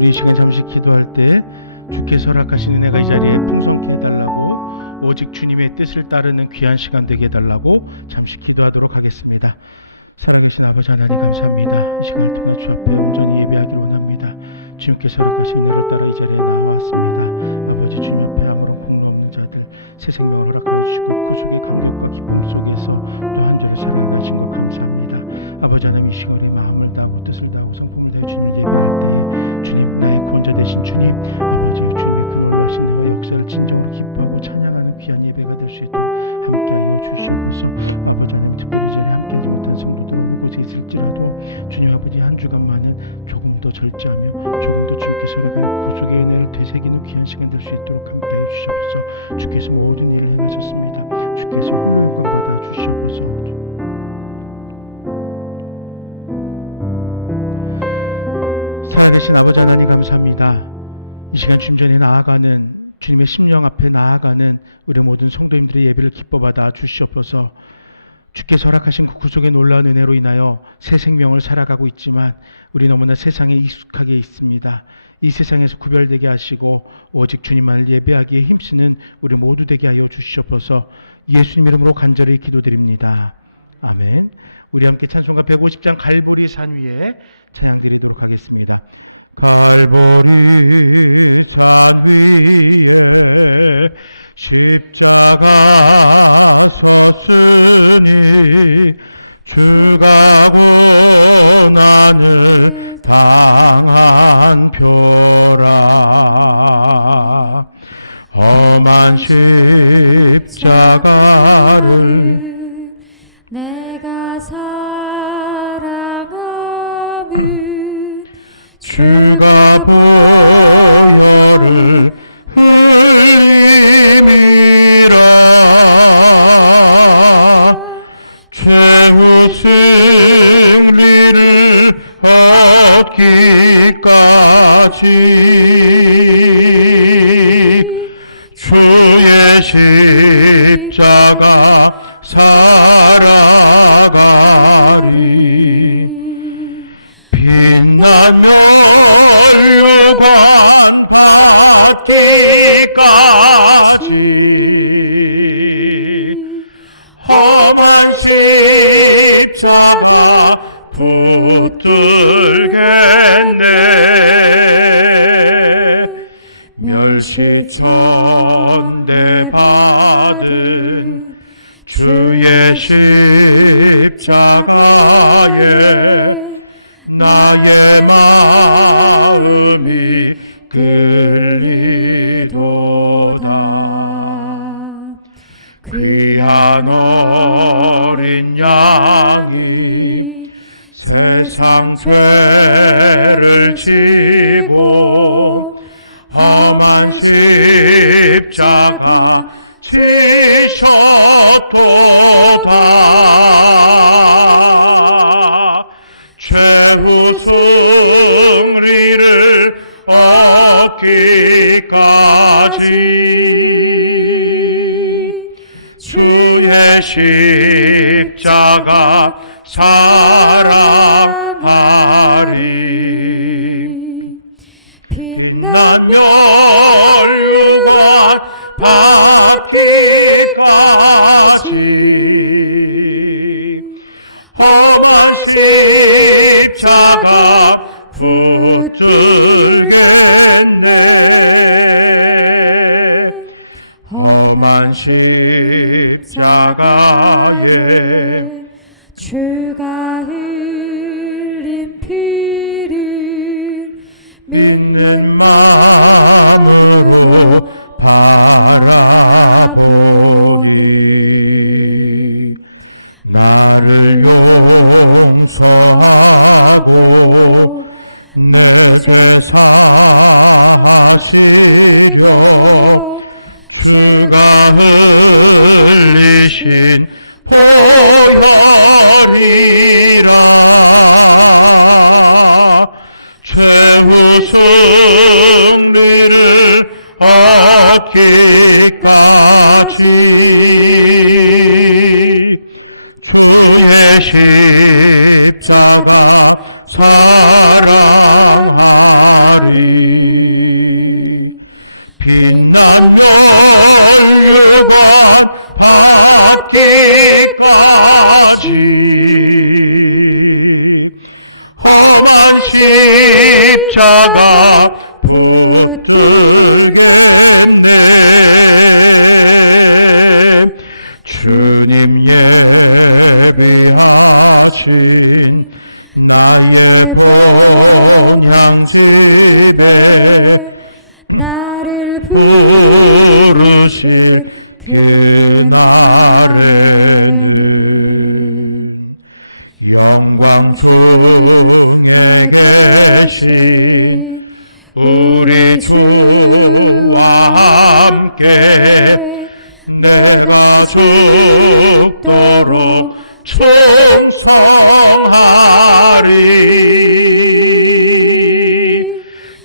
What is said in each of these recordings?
우리 이 시간 잠시 기도할 때 주께서 허락하신 은혜가 이 자리에 풍성케 해달라고, 오직 주님의 뜻을 따르는 귀한 시간 되게 해달라고 잠시 기도하도록 하겠습니다. 살아계신 아버지 하나님 감사합니다. 이 시간을 통해 주 앞에 온전히 예배하기를 원합니다. 주님께서 허락하신 은혜를 따라 이 자리에 나와왔습니다. 아버지, 주님 앞에 아무런 공로 없는 자들 새 생명을 허락하여 주시고 구속의 감격과 기쁨 속에서 또 한 주를 살아가게 하신 것 감사합니다. 아버지 하나님, 이 시간 우리의 마음을 다하고 뜻을 다하고 성품을 다해 주님을 예배할 때에 주님, 나의 구원자 되신 주님, 아버지 주님의 그 놀라신 은혜와 역사를 진정으로 기뻐하고 찬양하는 귀한 예배가 될 수 있도록 함께하여 주시옵소서. 아버지 하나님, 특별히 이 자리에 함께하지 못한 성도들 어느 곳에 있을지라도 주님 아버지 한 주간만은 조금 더 절제하며 조금 더 주님께서 허락한 구속의 은혜를 되새기는 귀한 시간 될 수 있도록 함께하여 주시옵소서. 주께서 모든 일을 행하셨습니다. 주께서 홀로 영광 받아 주시옵소서. 살아계신 아버지 하나님 감사합니다. 이 시간 주님 전에 나아가는, 주님의 심령 앞에 나아가는 우리 모든 성도님들의 예배를 기뻐받아 주시옵소서. 주께서 허락하신 그 구속의 놀라운 은혜로 인하여 새 생명을 살아가고 있지만 우리 너무나 세상에 익숙하게 있습니다. 이 세상에서 구별되게 하시고 오직 주님만을 예배하기에 힘쓰는 우리 모두 되게 하여 주시옵소서. 예수님 이름으로 간절히 기도드립니다. 아멘. 우리 함께 찬송가 150장 갈보리 산 위에 찬양 드리도록 하겠습니다. 갈보리 산 위에 십자가 섰으니 주가 고난을 당한 표라. 험한 십자가를 내가 사랑함을 주가 보혈을 흘림이라. 최후 승리를 얻기까지 주의 십자가 살아가리. 빛난 면류관 받기까지 험한 십자가 붙들겠네. 멸시천대 받은 주의 십자가에 나의 마음이 끌리도다. 귀한 어린 양이 세상 죄를 지고 험한 십자가 지셨도다. 최후 승리를 얻기까지 주의 십자가 사랑하리. 빛난 면류관 받기까지 험한 십자가 붙들겠네. 험한 십자가에 주가 흘린 피를 믿는 마음으로 바라보니 나를 용서하고 내 죄 사하시려 주가 흘리신 보혈이라. 최후 승리를 얻기까지 주의 십자가 사랑하리. 빛난 멸류관 받기까지 험한 십자가 붙들겠네. 주님 예비하신 나의 본향집에 나를 부르실 그날에는 영광 중에 계신 우리 주와 함께 내가 죽도록 충성하리.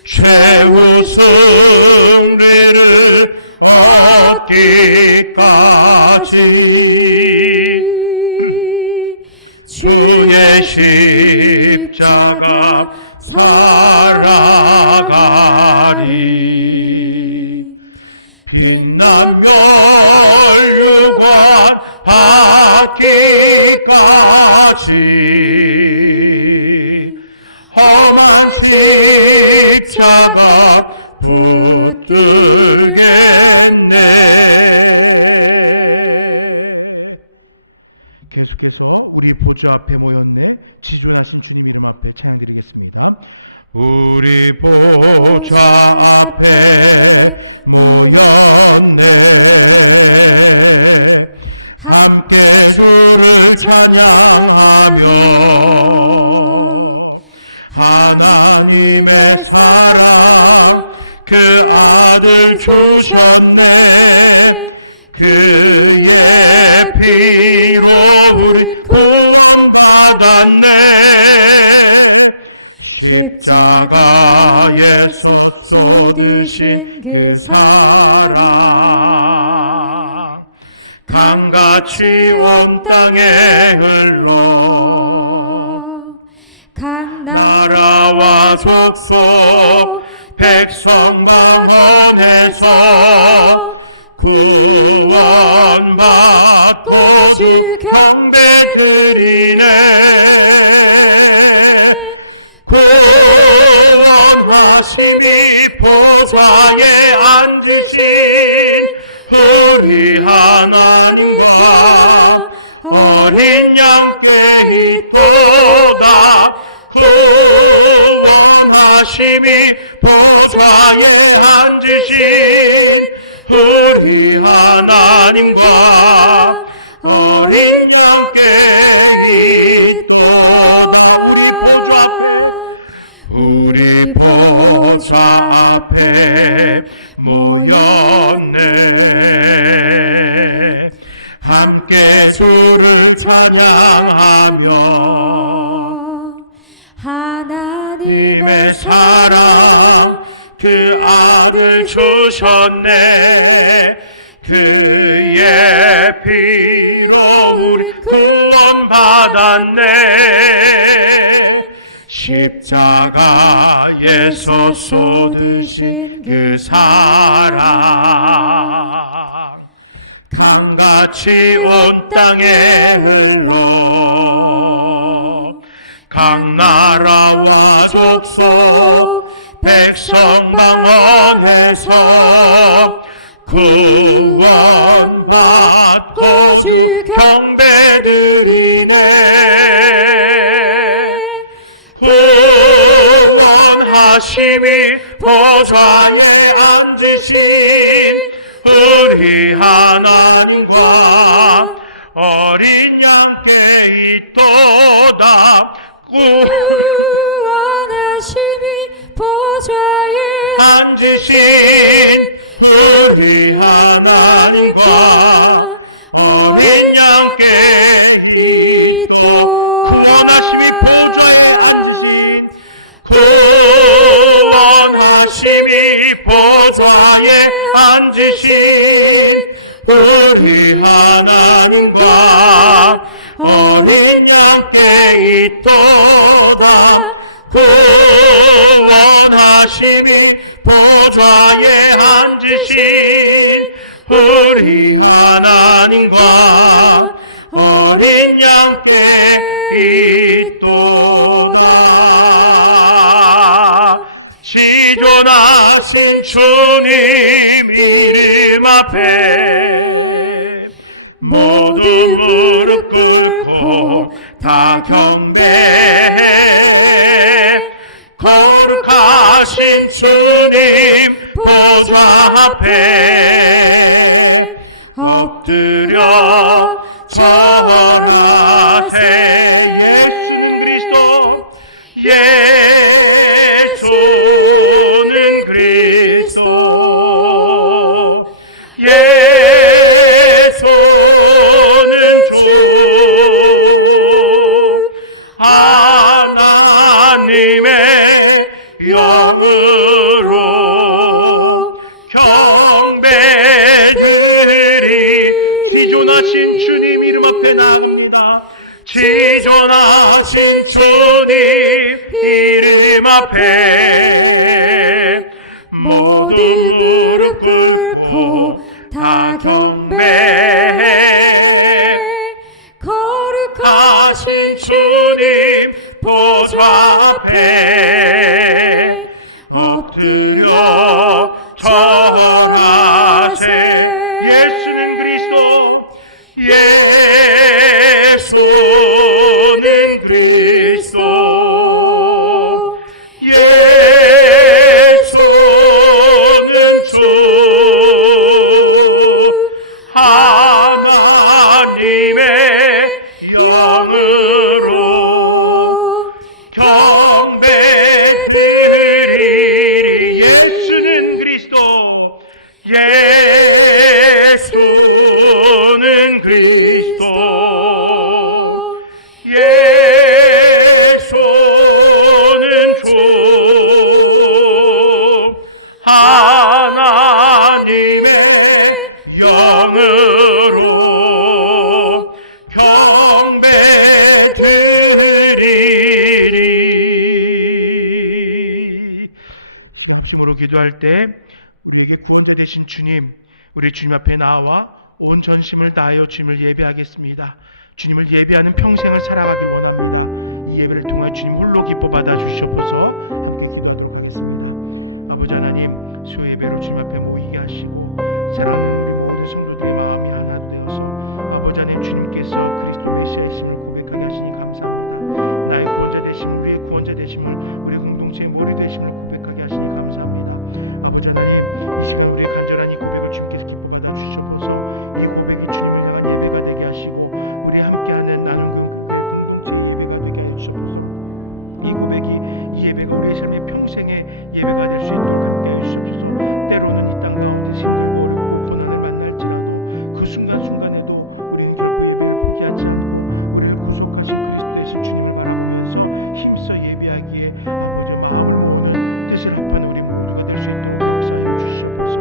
최후 승리를 얻기까지 주의 십자가 살아가리. 빛난 멸류관 받기까지 험한 십자가 붙들겠네. 계속해서 우리 보좌 앞에 모였네. 지존하신 주님 이름 앞에 찬양드리겠습니다. 우리 보좌 앞에 모였네. 함께 주를 찬양하며 하나님의 사랑 그 아들 주셨네. 그의 피로 우리 구원받았네. 십자가에서 쏟으신 그 사랑 강같이 온 땅에 흘러 나라와 족속 백성 방언해서 구원받고 주 경배 드리네. 구원하심이 보좌에 앉으신 우리 하나님과 어린 양께 있도다. 구원하심이 보좌에 앉으신 우리 하나님과 어린 양께 있도다. 우리 보좌 앞에 모였네. 함께 주를 찬양하며 하나님의 사랑 그 아들 주셨네. 그의 피로 우리 구원받았네. 십자가에서 쏟으신 그 사랑 강같이 온 땅에 흘러 각 나라와 족속 백성 방언해서 구원받고 주 경배 드리네. 구원하심이 보좌에 앉으신 우리 하나님과 어린 양께 있도다. 구원하심이 보좌에 앉으신 우리 하나님과 어린 양께 있도. 구원하심이 보좌에 앉으신 구원하심이 보좌에 앉으신 우리 하나님과 어린 양께 있도다. 구원하심이 보좌에 앉으신 우리 하나님과 어린 양께 있도다. 지존하신 주님 이름 앞에 모두 무릎 꿇고 다 경배해. 거룩하신 주님 보좌 앞에 엎드려 절하세. 예수는 그리스도, 예수는 그리스도, 예수는 주 하나님의 영으로 경배드리. 지존하신 주님 이름 앞에 나아갑니다. 지존하신 주님 이름 앞에 모두 무릎 꿇고 다 경배해. 거룩하신 주님 보좌 앞에 엎드려 절하세. 예수는 그리스도, 예수는 그리스도, 예수는 주 하나님의 영으로 경배드리리. 예수는 그리스도, 예수는 그리스도, 예수는 주 하나님의 영으로 경배드리리. 시간 합심으로 기도할 때 우리에게 구원자 되신 주님, 우리 주님 앞에 나와 온 전심을 다하여 주님을 예배하겠습니다. 주님을 예배하는 평생을 살아가길 원합니다. 이 예배를 통해 주님 홀로 기뻐 받아 주시옵소서. 함께 기도하도록 하겠습니다. 아버지 하나님, 수요 예배로 주님 앞에 모이게 하시고 사랑하는 우리 모든 성도들의 마음이 하나도 되어서 아버지 하나님 주님께서 그리스도 메시아이심을 고백하게 하시니 감사합니다. 나의 구원자 되심을, 우리의 구원자 되심을, 우리 공동체의 머리 되심을 고백하게 하시니 감사합니다. 아버지 하나님, 이 시간 우리의 간절한 이 고백을 주님께서 기뻐 받아 주시옵소서. 이 고백이 주님을 향한 예배가 되게 하시고 우리 함께하는 나눔교회 공동체의 예배가 되게 하여 주시옵소서. 이 고백이, 이 예배가 우리의 삶의 평생의 예배가 될 수 있도록 함께하여 주시옵소서. 때로는 이 땅 가운데 힘들고 어렵고 고난을 만날지라도 그 순간순간에도 우리는 결코 예배를 포기하지 않고 우리를 구속하신 그리스도 되신 주님을 바라보면서 힘써 예배하기에 아버지 마음을 모으는 뜻을 합하는 우리 모두가 될 수 있도록 역사하여 주시옵소서.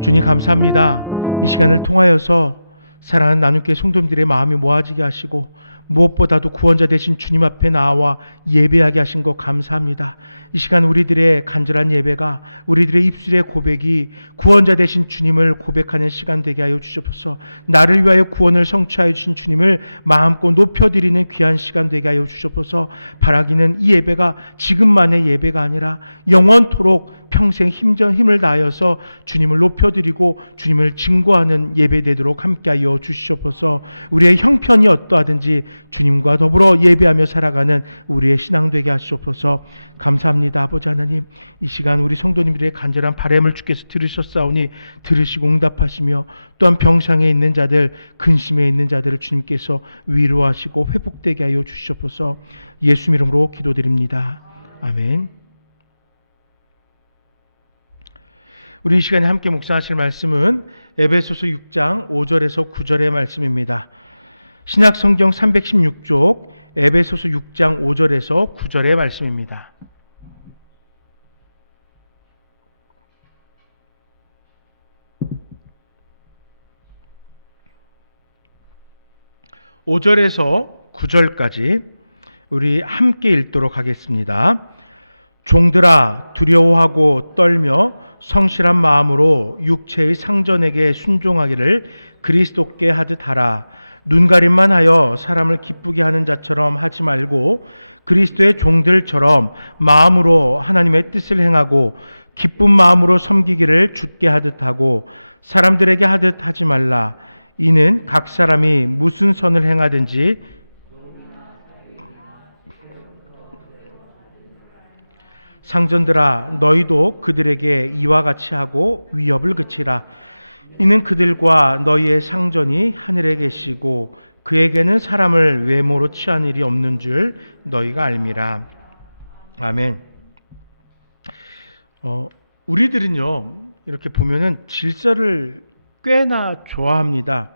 주님 감사합니다. 이 시간을 통하여서 사랑하는 나눔교회 성도님들의 마음이 모아지게 하시고 무엇보다도 구원자 되신 주님 앞에 나와 예배하게 하신 것 감사합니다. 이 시간 우리들의 간절한 예배가, 우리들의 입술의 고백이 구원자 되신 주님을 고백하는 시간 되게 하여 주시옵소서. 나를 위하여 구원을 성취하여 주신 주님을 마음껏 높여드리는 귀한 시간 되게 하여 주시옵소서. 바라기는 이 예배가 지금만의 예배가 아니라 영원토록 평생 힘을 다하여서 주님을 높여드리고 주님을 증거하는 예배 되도록 함께하여 주시옵소서. 우리의 형편이 어떠하든지 주님과 더불어 예배하며 살아가는 우리의 신앙 되게 하시옵소서. 감사합니다. 아버지 하나님, 이 시간 우리 성도님들의 간절한 바람을 주께서 들으셨사오니 들으시고 응답하시며 또한 병상에 있는 자들, 근심에 있는 자들을 주님께서 위로하시고 회복되게 하여 주시옵소서. 예수 이름으로 기도드립니다. 아멘. 우리 이 시간에 함께 묵상하실 말씀은 에베소서 6장 5절에서 9절의 말씀입니다. 신약성경 316쪽 에베소서 6장 5절에서 9절의 말씀입니다. 5절에서 9절까지 우리 함께 읽도록 하겠습니다. 종들아 두려워하고 떨며 성실한 마음으로 육체의 상전에게 순종하기를 그리스도께 하듯 하라. 눈가림만 하여 사람을 기쁘게 하는 자처럼 하지 말고 그리스도의 종들처럼 마음으로 하나님의 뜻을 행하고 기쁜 마음으로 섬기기를 주께 하듯 하고 사람들에게 하듯 하지 말라. 이는 각 사람이 무슨 선을 행하든지 상전들아 너희도 그들에게 이와 같이 하고 위협을 그치라. 이는 그들과 너희의 상전이 하늘에 계시고 그에게는 사람을 외모로 취한 일이 없는 줄 너희가 알미라. 아멘. 우리들은요 이렇게 보면은 질서를 꽤나 좋아합니다.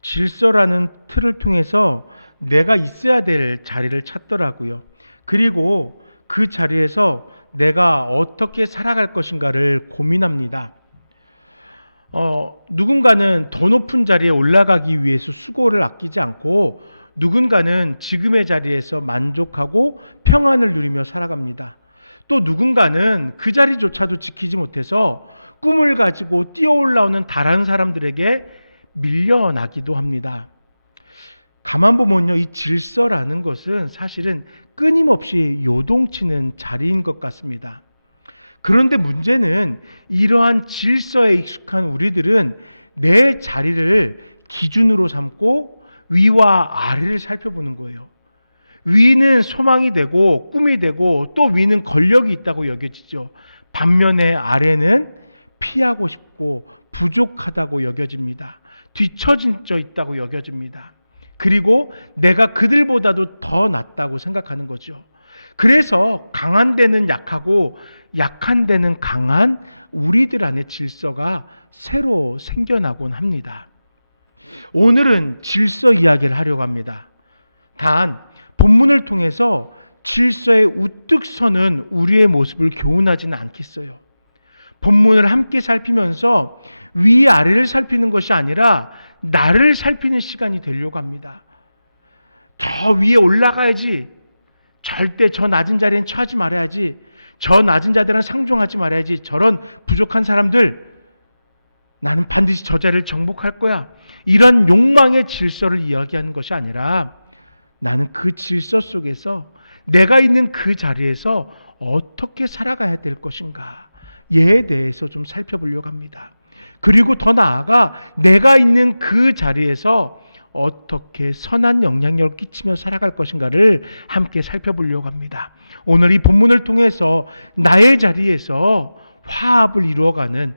질서라는 틀을 통해서 내가 있어야 될 자리를 찾더라고요. 그리고 그 자리에서 내가 어떻게 살아갈 것인가를 고민합니다. 누군가는 더 높은 자리에 올라가기 위해서 수고를 아끼지 않고 누군가는 지금의 자리에서 만족하고 평안을 누리며 살아갑니다. 또 누군가는 그 자리조차도 지키지 못해서 꿈을 가지고 뛰어 올라오는 다른 사람들에게 밀려나기도 합니다. 가만 보면요, 이 질서라는 것은 사실은 끊임없이 요동치는 자리인 것 같습니다. 그런데 문제는 이러한 질서에 익숙한 우리들은 내 자리를 기준으로 삼고 위와 아래를 살펴보는 거예요. 위는 소망이 되고 꿈이 되고 또 위는 권력이 있다고 여겨지죠. 반면에 아래는 피하고 싶고 부족하다고 여겨집니다. 뒤처져 있다고 여겨집니다. 그리고 내가 그들보다도 더 낫다고 생각하는 거죠. 그래서 강한 데는 약하고 약한 데는 강한 우리들 안의 질서가 새로 생겨나곤 합니다. 오늘은 질서 이야기를 하려고 합니다. 단 본문을 통해서 질서에 우뚝 서는 우리의 모습을 교훈하지는 않겠어요. 본문을 함께 살피면서 위아래를 살피는 것이 아니라 나를 살피는 시간이 되려고 합니다. 저 위에 올라가야지. 절대 저 낮은 자리엔 처하지 말아야지. 저 낮은 자들은 상종하지 말아야지. 저런 부족한 사람들 나는 반드시 저 자리를 정복할 거야. 이런 욕망의 질서를 이야기하는 것이 아니라 나는 그 질서 속에서 내가 있는 그 자리에서 어떻게 살아가야 될 것인가에 대해서 좀 살펴보려고 합니다. 그리고 더 나아가 내가 있는 그 자리에서 어떻게 선한 영향력을 끼치며 살아갈 것인가를 함께 살펴보려고 합니다. 오늘 이 본문을 통해서 나의 자리에서 화합을 이루어가는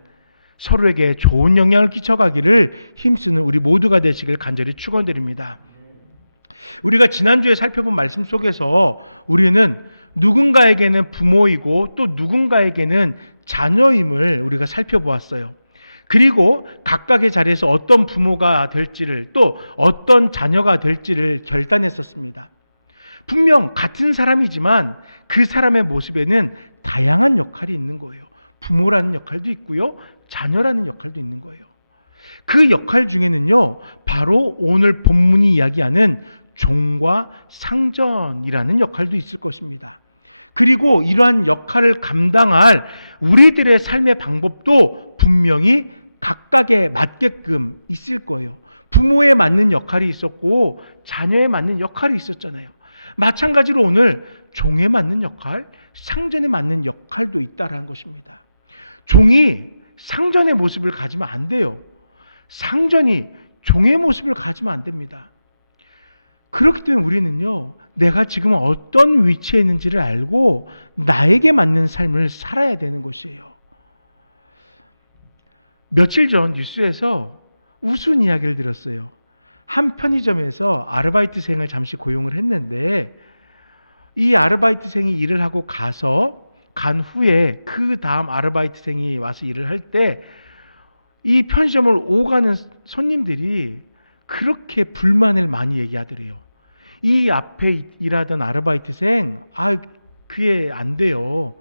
서로에게 좋은 영향을 끼쳐가기를 힘쓰는 우리 모두가 되시길 간절히 축원드립니다. 우리가 지난주에 살펴본 말씀 속에서 우리는 누군가에게는 부모이고 또 누군가에게는 자녀임을 우리가 살펴보았어요. 그리고 각각의 자리에서 어떤 부모가 될지를 또 어떤 자녀가 될지를 결단했었습니다. 분명 같은 사람이지만 그 사람의 모습에는 다양한 역할이 있는 거예요. 부모라는 역할도 있고요. 자녀라는 역할도 있는 거예요. 그 역할 중에는요. 바로 오늘 본문이 이야기하는 종과 상전이라는 역할도 있을 것입니다. 그리고 이러한 역할을 감당할 우리들의 삶의 방법도 분명히 각각에 맞게끔 있을 거예요. 부모에 맞는 역할이 있었고 자녀에 맞는 역할이 있었잖아요. 마찬가지로 오늘 종에 맞는 역할, 상전에 맞는 역할도 있다라는 것입니다. 종이 상전의 모습을 가지면 안 돼요. 상전이 종의 모습을 가지면 안 됩니다. 그렇기 때문에 우리는요, 내가 지금 어떤 위치에 있는지를 알고 나에게 맞는 삶을 살아야 되는 것이에요. 며칠 전 뉴스에서 우스운 이야기를 들었어요. 한 편의점에서 아르바이트생을 잠시 고용을 했는데 이 아르바이트생이 일을 하고 간 후에 그 다음 아르바이트생이 와서 일을 할 때 이 편의점을 오가는 손님들이 그렇게 불만을 많이 얘기하더래요. 이 앞에 일하던 아르바이트생, 그 애 안 돼요.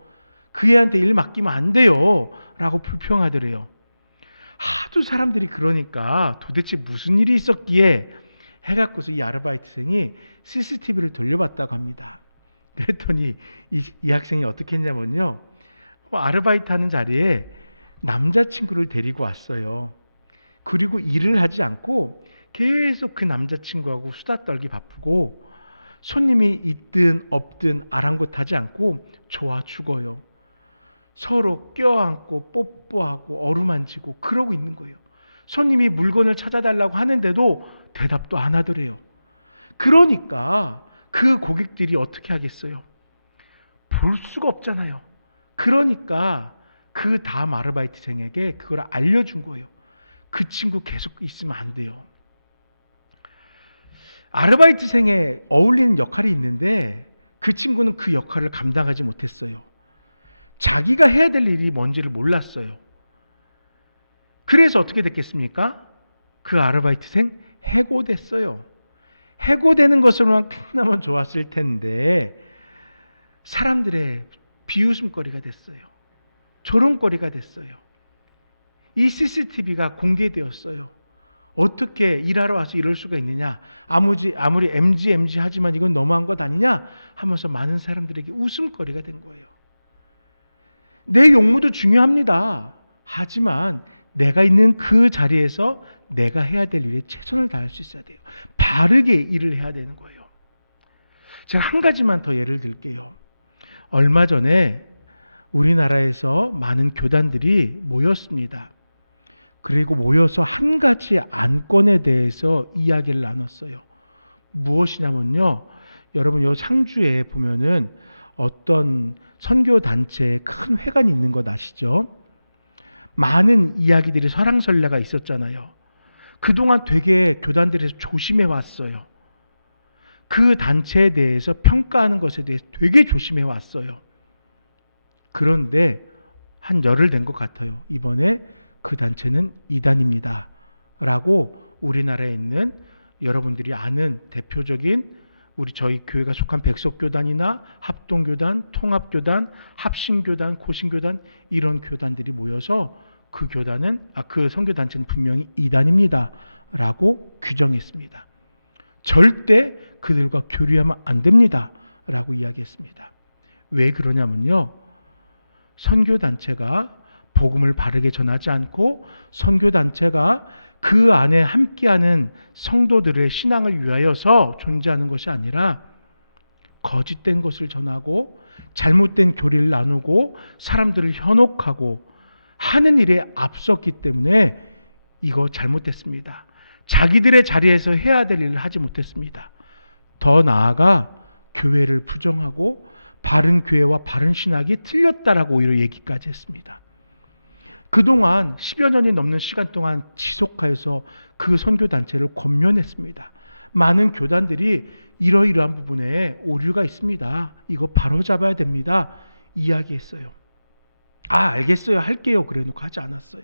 그 애한테 일 맡기면 안 돼요. 라고 불평하더래요. 하도 사람들이 그러니까 도대체 무슨 일이 있었기에 해갖고서 이 아르바이트생이 CCTV를 돌려봤다고 합니다. 그랬더니 이 학생이 어떻게 했냐면요. 아르바이트 하는 자리에 남자친구를 데리고 왔어요. 그리고 일을 하지 않고 계속 그 남자친구하고 수다 떨기 바쁘고 손님이 있든 없든 아랑곳하지 않고 좋아 죽어요. 서로 껴안고 뽀뽀하고 어루만지고 그러고 있는 거예요. 손님이 물건을 찾아달라고 하는데도 대답도 안 하더래요. 그러니까 그 고객들이 어떻게 하겠어요? 볼 수가 없잖아요. 그러니까 그 다음 아르바이트생에게 그걸 알려준 거예요. 그 친구 계속 있으면 안 돼요. 아르바이트생에 어울리는 역할이 있는데 그 친구는 그 역할을 감당하지 못했어요. 자기가 해야 될 일이 뭔지를 몰랐어요. 그래서 어떻게 됐겠습니까? 그 아르바이트생 해고됐어요. 해고되는 것으로만 끝나면 좋았을 텐데 사람들의 비웃음거리가 됐어요. 조롱거리가 됐어요. 이 CCTV가 공개되었어요. 어떻게 일하러 와서 이럴 수가 있느냐? 아무리 MG 하지만 이건 너무한 것 아니냐? 하면서 많은 사람들에게 웃음거리가 된 거예요. 내 용무도 중요합니다. 하지만 내가 있는 그 자리에서 내가 해야 될 일에 최선을 다할 수 있어야 돼요. 바르게 일을 해야 되는 거예요. 제가 한 가지만 더 예를 들게요. 얼마 전에 우리나라에서 많은 교단들이 모였습니다. 그리고 모여서 한 가지 안건에 대해서 이야기를 나눴어요. 무엇이냐면요. 여러분 요 상주에 보면은 어떤 선교단체에 큰 회관이 있는 것 아시죠? 많은 이야기들이 설왕설래가 있었잖아요. 그동안 되게 교단들에서 조심해 왔어요. 그 단체에 대해서 평가하는 것에 대해서 되게 조심해 왔어요. 그런데 한 열흘 된 것 같아요. 이번에 그 단체는 이단입니다. 라고 우리나라에 있는 여러분들이 아는 대표적인 저희 교회가 속한 백석교단이나 합동교단, 통합교단, 합신교단, 고신교단 이런 교단들이 모여서 그 선교단체는 분명히 이단입니다. 라고 규정했습니다. 절대 그들과 교류하면 안 됩니다. 라고 이야기했습니다. 왜 그러냐면요. 선교단체가 복음을 바르게 전하지 않고 선교단체가 그 안에 함께하는 성도들의 신앙을 위하여서 존재하는 것이 아니라 거짓된 것을 전하고 잘못된 교리를 나누고 사람들을 현혹하고 하는 일에 앞섰기 때문에 이거 잘못됐습니다. 자기들의 자리에서 해야 될 일을 하지 못했습니다. 더 나아가 교회를 부정하고 바른 교회와 바른 신학이 틀렸다라고 오히려 얘기까지 했습니다. 그동안 10여 년이 넘는 시간 동안 지속하여서 그 선교단체를 권면했습니다. 많은 교단들이 이러이러한 부분에 오류가 있습니다. 이거 바로잡아야 됩니다. 이야기했어요. 알겠어요. 할게요. 그래 놓고 하지 않았어요.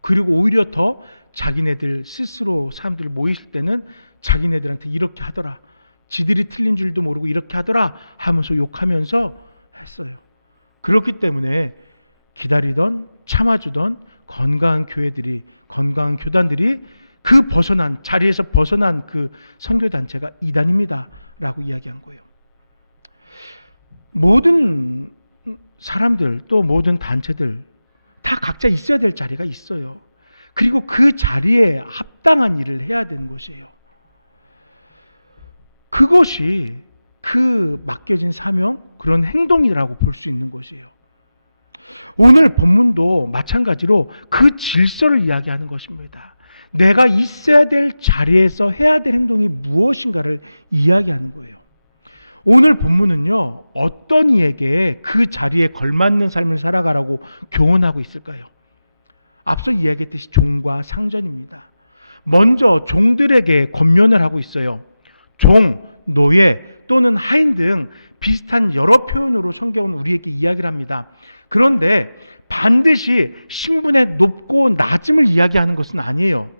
그리고 오히려 더 자기네들 스스로 사람들 모이실 때는 자기네들한테 이렇게 하더라. 지들이 틀린 줄도 모르고 이렇게 하더라 하면서 욕하면서 했어요. 그렇기 때문에 기다리던 참아주던 건강한 교단들이 그 자리에서 벗어난 그 선교단체가 이단입니다. 라고 이야기한 거예요. 모든 사람들 또 모든 단체들 다 각자 있어야 될 자리가 있어요. 그리고 그 자리에 합당한 일을 해야 되는 것이에요. 그것이 그 맡겨진 사명, 그런 행동이라고 볼 수 있는 것이에요. 오늘 본문도 마찬가지로 그 질서를 이야기하는 것입니다. 내가 있어야 될 자리에서 해야 될 행동이 무엇인가를 이야기하는 거예요. 오늘 본문은요, 어떤 이에게 그 자리에 걸맞는 삶을 살아가라고 교훈하고 있을까요? 앞서 이야기했듯이 종과 상전입니다. 먼저 종들에게 권면을 하고 있어요. 종, 노예 또는 하인 등 비슷한 여러 표현으로 성경은 우리에게 이야기를 합니다. 그런데 반드시 신분의 높고 낮음을 이야기하는 것은 아니에요.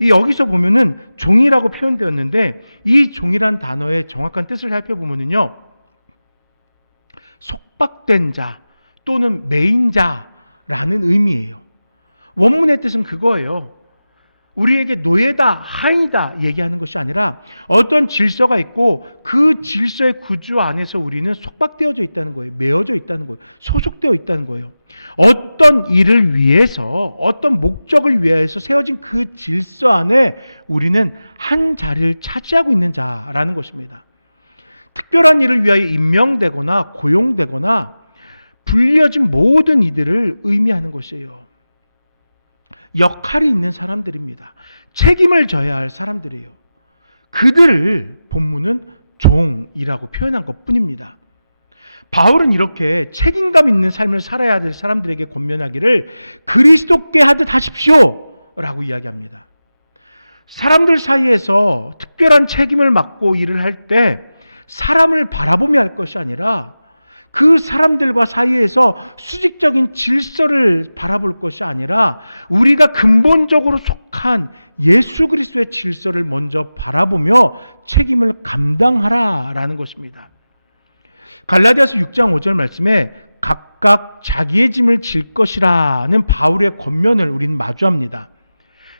여기서 보면은 종이라고 표현되었는데 이 종이란 단어의 정확한 뜻을 살펴보면요. 속박된 자 또는 매인 자라는 의미예요. 원문의 뜻은 그거예요. 우리에게 노예다, 하인이다 얘기하는 것이 아니라 어떤 질서가 있고 그 질서의 구조 안에서 우리는 속박되어져 있다는 거예요. 매어져 있다는 거예요. 소속되어 있다는 거예요. 어떤 일을 위해서, 어떤 목적을 위해서 세워진 그 질서 안에 우리는 한 자리를 차지하고 있는 자라는 것입니다. 특별한 일을 위하여 임명되거나 고용되거나 불려진 모든 이들을 의미하는 것이에요. 역할이 있는 사람들입니다. 책임을 져야 할 사람들이에요. 그들을 본문은 종이라고 표현한 것뿐입니다. 바울은 이렇게 책임감 있는 삶을 살아야 될 사람들에게 권면하기를 그리스도께 하듯 하십시오 라고 이야기합니다. 사람들 사이에서 특별한 책임을 맡고 일을 할 때 사람을 바라보며 할 것이 아니라 그 사람들과 사이에서 수직적인 질서를 바라볼 것이 아니라 우리가 근본적으로 속한 예수 그리스도의 질서를 먼저 바라보며 책임을 감당하라라는 것입니다. 갈라디아서 6장 5절 말씀에 각각 자기의 짐을 질 것이라는 바울의 권면을 우리는 마주합니다.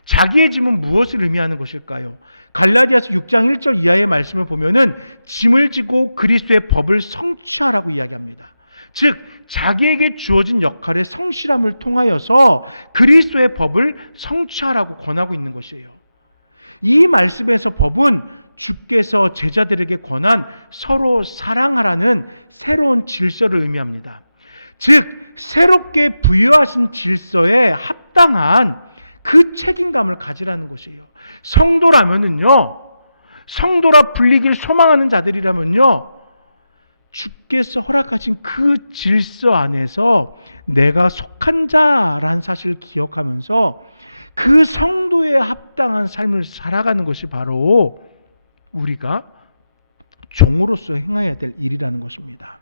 자기의 짐은 무엇을 의미하는 것일까요? 갈라디아서 6장 1절 이하의 말씀을 보면은 짐을 지고 그리스도의 법을 성취하라고 이야기합니다. 즉 자기에게 주어진 역할의 성실함을 통하여서 그리스도의 법을 성취하라고 권하고 있는 것이에요. 이 말씀에서 법은 주께서 제자들에게 권한 서로 사랑하라는 새로운 질서를 의미합니다. 즉 새롭게 부여하신 질서에 합당한 그 책임감을 가지라는 것이에요. 성도라면은요, 성도라 불리길 소망하는 자들이라면요, 주께서 허락하신 그 질서 안에서 내가 속한 자라는 사실을 기억하면서 그 성도에 합당한 삶을 살아가는 것이 바로 우리가 종으로서 행해야 될 일이라는 것입니다.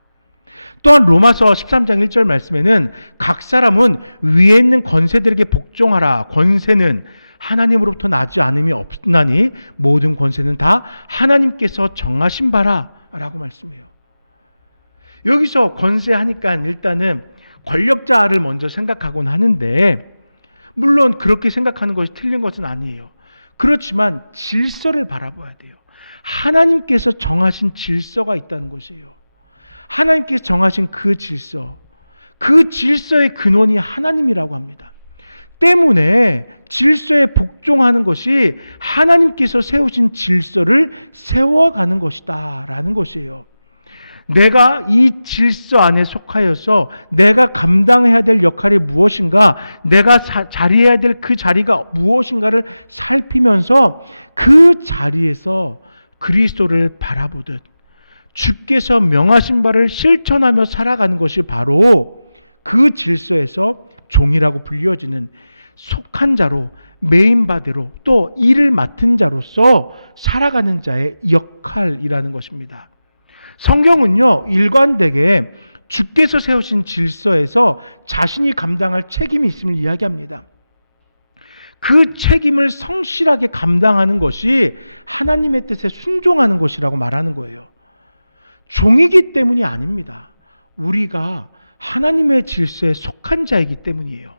또한 로마서 13장 1절 말씀에는 각 사람은 위에 있는 권세들에게 복종하라. 권세는 하나님으로부터 나지 않음이 없나니 모든 권세는 다 하나님께서 정하신 바라 라고 말씀해요. 여기서 권세하니까 일단은 권력자를 먼저 생각하곤 하는데 물론 그렇게 생각하는 것이 틀린 것은 아니에요. 그렇지만 질서를 바라봐야 돼요. 하나님께서 정하신 질서가 있다는 것이에요. 하나님께서 정하신 그 질서, 그 질서의 근원이 하나님이라고 합니다. 때문에 질서에 복종하는 것이 하나님께서 세우신 질서를 세워가는 것이다 라는 것이에요. 내가 이 질서 안에 속하여서 내가 감당해야 될 역할이 무엇인가, 내가 자리해야 될 그 자리가 무엇인가를 살피면서 그 자리에서 그리스도를 바라보듯 주께서 명하신 바를 실천하며 살아가는 것이 바로 그 질서에서 종이라고 불려지는 속한 자로, 메인바디로 또 일을 맡은 자로서 살아가는 자의 역할이라는 것입니다. 성경은요, 일관되게 주께서 세우신 질서에서 자신이 감당할 책임이 있음을 이야기합니다. 그 책임을 성실하게 감당하는 것이 하나님의 뜻에 순종하는 것이라고 말하는 거예요. 종이기 때문이 아닙니다. 우리가 하나님의 질서에 속한 자이기 때문이에요.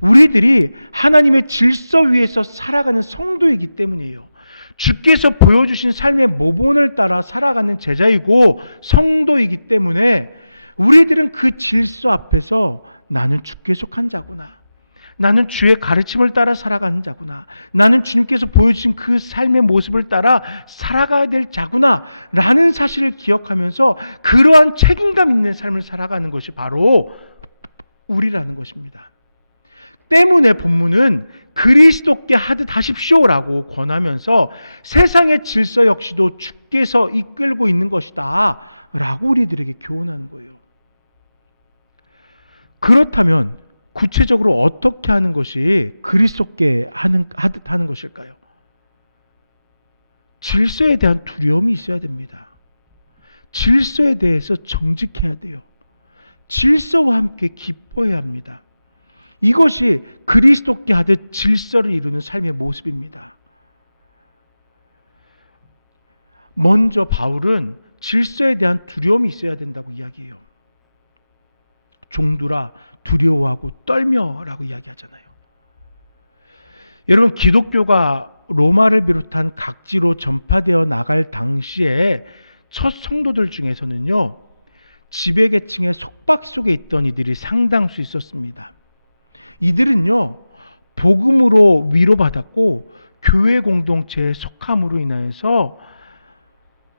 우리들이 하나님의 질서 위에서 살아가는 성도이기 때문이에요. 주께서 보여주신 삶의 모본을 따라 살아가는 제자이고 성도이기 때문에 우리들은 그 질서 앞에서 나는 주께 속한 자구나. 나는 주의 가르침을 따라 살아가는 자구나. 나는 주님께서 보여주신 그 삶의 모습을 따라 살아가야 될 자구나 라는 사실을 기억하면서 그러한 책임감 있는 삶을 살아가는 것이 바로 우리라는 것입니다. 때문에 본문은 그리스도께 하듯 하십시오라고 권하면서 세상의 질서 역시도 주께서 이끌고 있는 것이다 라고 우리들에게 교훈하는 거예요. 그렇다면 구체적으로 어떻게 하는 것이 그리스도께 하듯 하는 것일까요? 질서에 대한 두려움이 있어야 됩니다. 질서에 대해서 정직해야 돼요. 질서와 함께 기뻐해야 합니다. 이것이 그리스도께 하듯 질서를 이루는 삶의 모습입니다. 먼저 바울은 질서에 대한 두려움이 있어야 된다고 이야기해요. 종들아 두려워하고 떨며라고 이야기하잖아요. 여러분, 기독교가 로마를 비롯한 각지로 전파되어 나갈 당시에 첫 성도들 중에서는요, 지배계층의 속박 속에 있던 이들이 상당수 있었습니다. 이들은요, 복음으로 위로받았고 교회 공동체의 속함으로 인하여서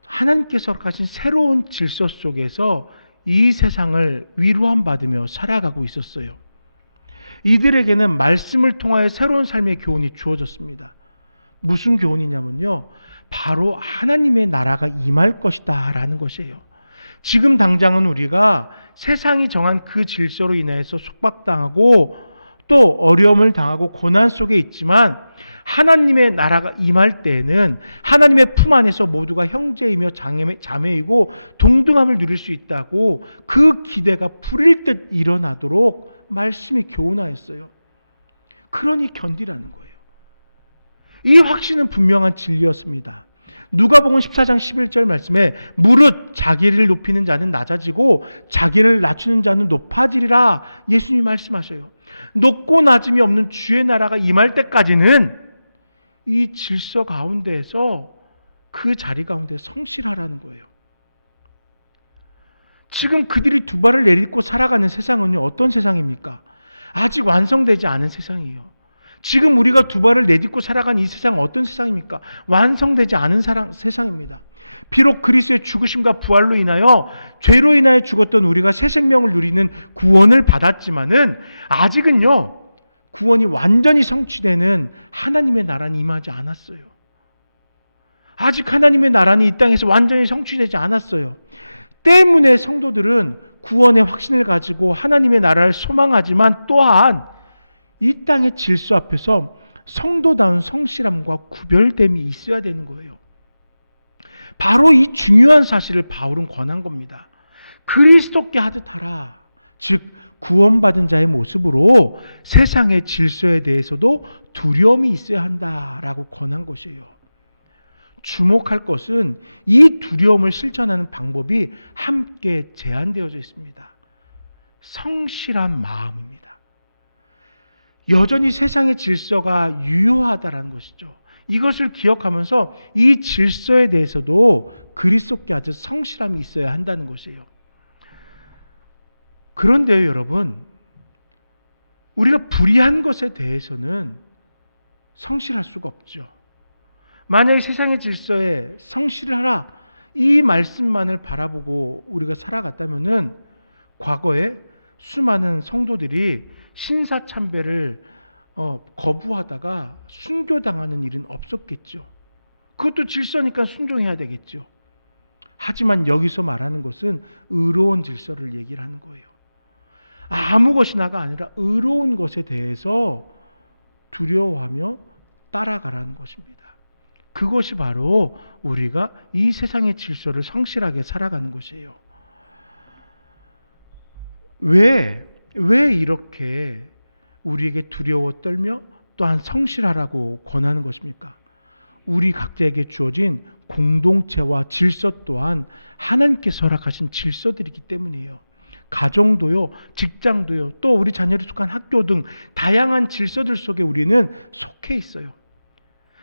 하나님께서 허락하신 새로운 질서 속에서 이 세상을 위로함 받으며 살아가고 있었어요. 이들에게는 말씀을 통하여 새로운 삶의 교훈이 주어졌습니다. 무슨 교훈이냐면요, 바로 하나님의 나라가 임할 것이다 라는 것이에요. 지금 당장은 우리가 세상이 정한 그 질서로 인해서 속박당하고 또 어려움을 당하고 고난 속에 있지만, 하나님의 나라가 임할 때에는 하나님의 품 안에서 모두가 형제이며 자매이고 동등함을 누릴 수 있다고 그 기대가 불일 듯 일어나도록 말씀이 교훈하였어요. 그러니 견디라는 거예요. 이 확신은 분명한 진리였습니다. 누가복음 14장 11절 말씀에 무릇 자기를 높이는 자는 낮아지고 자기를 낮추는 자는 높아지리라 예수님이 말씀하셔요. 높고 낮음이 없는 주의 나라가 임할 때까지는 이 질서 가운데에서 그 자리 가운데 성실하라는 거예요. 지금 그들이 두 발을 내딛고 살아가는 세상은요, 어떤 세상입니까? 아직 완성되지 않은 세상이에요. 지금 우리가 두 발을 내딛고 살아가는 이 세상은 어떤 세상입니까? 완성되지 않은 세상입니다. 비록 그리스도의 죽으심과 부활로 인하여 죄로 인하여 죽었던 우리가 새 생명을 누리는 구원을 받았지만은 아직은요, 구원이 완전히 성취되는 하나님의 나라는 임하지 않았어요. 아직 하나님의 나라는 이 땅에서 완전히 성취되지 않았어요. 때문에 성도들은 구원의 확신을 가지고 하나님의 나라를 소망하지만 또한 이 땅의 질서 앞에서 성도다운 성실함과 구별됨이 있어야 되는 거예요. 바로 이 중요한 사실을 바울은 권한 겁니다. 그리스도께 하듯 하라. 즉 구원받은 자의 모습으로 세상의 질서에 대해서도 두려움이 있어야 한다라고 권한 것이에요. 주목할 것은 이 두려움을 실천하는 방법이 함께 제한되어져 있습니다. 성실한 마음입니다. 여전히 세상의 질서가 유효하다라는 것이죠. 이것을 기억하면서 이 질서에 대해서도 그리스도께 아주 성실함이 있어야 한다는 것이에요. 그런데요, 여러분, 우리가 불의한 것에 대해서는 성실할 수가 없죠. 만약에 세상의 질서에 성실을 하라, 이 말씀만을 바라보고 우리가 살아갔다면은 과거에 수많은 성도들이 신사참배를 거부하다가 순교당하는 일은 없었겠죠. 그것도 질서니까 순종해야 되겠죠. 하지만 여기서 말하는 것은 의로운 질서를 얘기를 하는 거예요. 아무 것이나가 아니라 의로운 것에 대해서 두려워하며 따라가라는 것입니다. 그것이 바로 우리가 이 세상의 질서를 성실하게 살아가는 것이에요. 왜 이렇게 우리에게 두려워 떨며 또한 성실하라고 권하는 것입니까? 우리 각자에게 주어진 공동체와 질서 또한 하나님께서 허락하신 질서들이기 때문이에요. 가정도요, 직장도요, 또 우리 자녀를 속한 학교 등 다양한 질서들 속에 우리는 속해 있어요.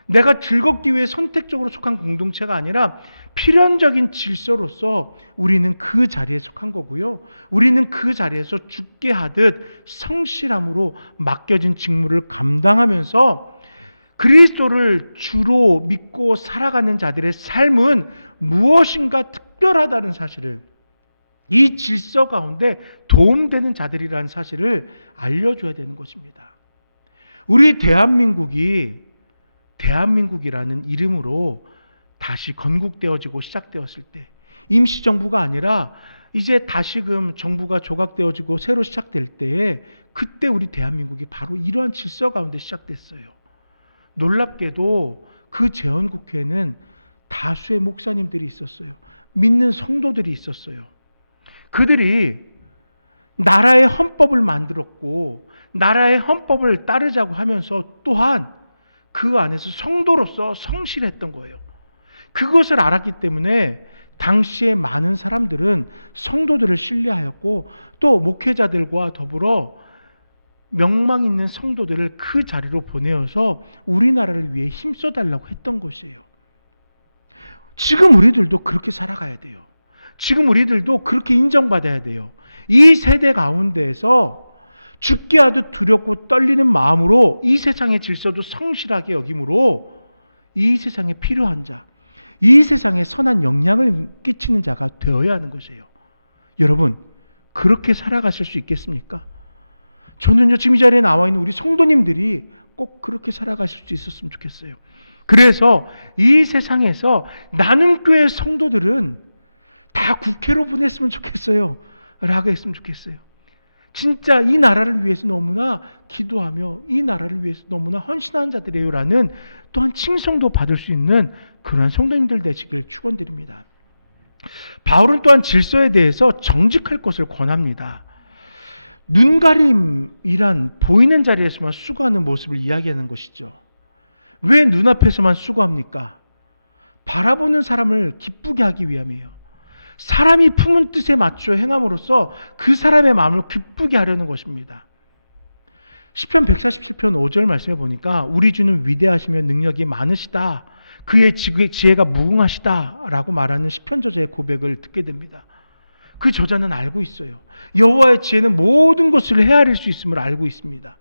내가 즐겁기 위해 선택적으로 속한 공동체가 아니라 필연적인 질서로서 우리는 그 자리에 속한 거고요. 우리는 그 자리에서 죽게 하듯 성실함으로 맡겨진 직무를 감당하면서 그리스도를 주로 믿고 살아가는 자들의 삶은 무엇인가 특별하다는 사실을, 이 질서 가운데 도움되는 자들이라는 사실을 알려줘야 되는 것입니다. 우리 대한민국이라는 이름으로 다시 건국되어지고 시작되었을 때, 임시정부가 아니라 이제 다시금 정부가 조각되어지고 새로 시작될 때에, 그때 우리 대한민국이 바로 이러한 질서 가운데 시작됐어요. 놀랍게도 그 재헌국회에는 다수의 목사님들이 있었어요. 믿는 성도들이 있었어요. 그들이 나라의 헌법을 만들었고 나라의 헌법을 따르자고 하면서 또한 그 안에서 성도로서 성실했던 거예요. 그것을 알았기 때문에 당시에 많은 사람들은 성도들을 신뢰하였고 또 목회자들과 더불어 명망 있는 성도들을 그 자리로 보내어서 우리나라를 위해 힘써달라고 했던 것이에요. 지금 우리들도 그렇게 살아가야 돼요. 지금 우리들도 그렇게 인정받아야 돼요. 이 세대 가운데에서 죽게 하듯 두렵고 떨리는 마음으로 이 세상의 질서도 성실하게 여김으로 이 세상에 필요한 자, 이 세상에 선한 영향을 끼치는 자가 되어야 하는 것이에요. 여러분, 그렇게 살아가실 수 있겠습니까? 저는요, 지금 이 자리에 나와 있는 우리 성도님들이 꼭 그렇게 살아가실 수 있었으면 좋겠어요. 그래서 이 세상에서 나눔교회 성도들은 다 국회로 보냈으면 좋겠어요. 라고 했으면 좋겠어요. 진짜 이 나라를 위해서 너무나 기도하며 이 나라를 위해서 너무나 헌신하는 자들이에요라는 또한 칭송도 받을 수 있는 그러한 성도님들 되시길 축원드립니다. 바울은 또한 질서에 대해서 정직할 것을 권합니다. 눈가림이란 보이는 자리에서만 수고하는 모습을 이야기하는 것이죠. 왜 눈앞에서만 수고합니까? 바라보는 사람을 기쁘게 하기 위함이에요. 사람이 품은 뜻에 맞춰 행함으로써 그 사람의 마음을 기쁘게 하려는 것입니다. 시편 147편 5절 말씀해 보니까 우리 주는 위대하시며 능력이 많으시다. 그의 지혜가 무궁하시다 라고 말하는 시편 저자의 고백을 듣게 됩니다. 그 저자는 알고 있어요. 여호와의 지혜는 모든 것을 헤아릴 수 있음을 알고 있습니다.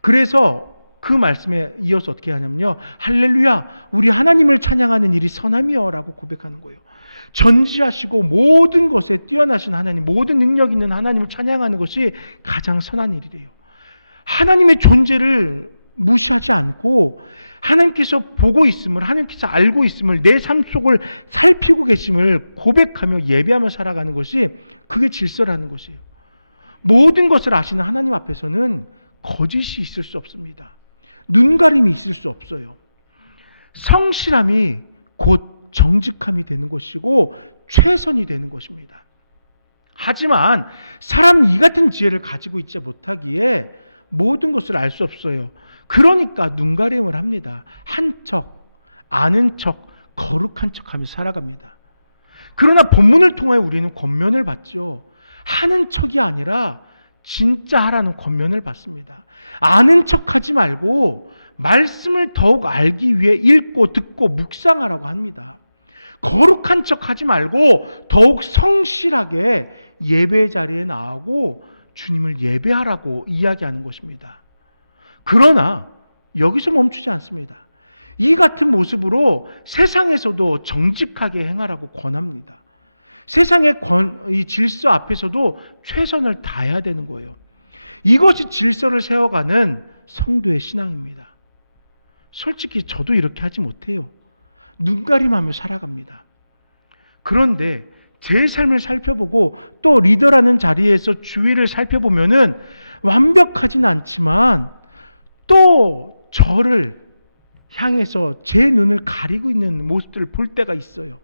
그래서 그 말씀에 이어서 어떻게 하냐면요. 할렐루야, 우리 하나님을 찬양하는 일이 선함이여 라고 고백하는 거예요. 전지하시고 모든 것에 뛰어나신 하나님, 모든 능력 있는 하나님을 찬양하는 것이 가장 선한 일이래요. 하나님의 존재를 무시하지 않고 하나님께서 보고 있음을, 하나님께서 알고 있음을, 내 삶 속을 살피고 계심을 고백하며 예배하며 살아가는 것이 그게 질서라는 것이에요. 모든 것을 아시는 하나님 앞에서는 거짓이 있을 수 없습니다. 눈가림이 있을 수 없어요. 성실함이 곧 정직함이 되는 것이고 최선이 되는 것입니다. 하지만 사람은 이 같은 지혜를 가지고 있지 못하기에 모든 것을 알 수 없어요. 그러니까 눈가림을 합니다. 한 척, 아는 척, 거룩한 척하면서 살아갑니다. 그러나 본문을 통해 우리는 권면을 받죠. 하는 척이 아니라 진짜 하라는 권면을 받습니다. 아는 척하지 말고 말씀을 더욱 알기 위해 읽고 듣고 묵상하라고 합니다. 거룩한 척하지 말고 더욱 성실하게 예배 자리에 나오고 주님을 예배하라고 이야기하는 것입니다. 그러나 여기서 멈추지 않습니다. 이 같은 모습으로 세상에서도 정직하게 행하라고 권합니다. 세상의 이 질서 앞에서도 최선을 다해야 되는 거예요. 이것이 질서를 세워가는 성도의 신앙입니다. 솔직히 저도 이렇게 하지 못해요. 눈가림하며 살아갑니다. 그런데 제 삶을 살펴보고 또 리더라는 자리에서 주위를 살펴보면은 완벽하진 않지만 또 저를 향해서 제 눈을 가리고 있는 모습들을 볼 때가 있어요.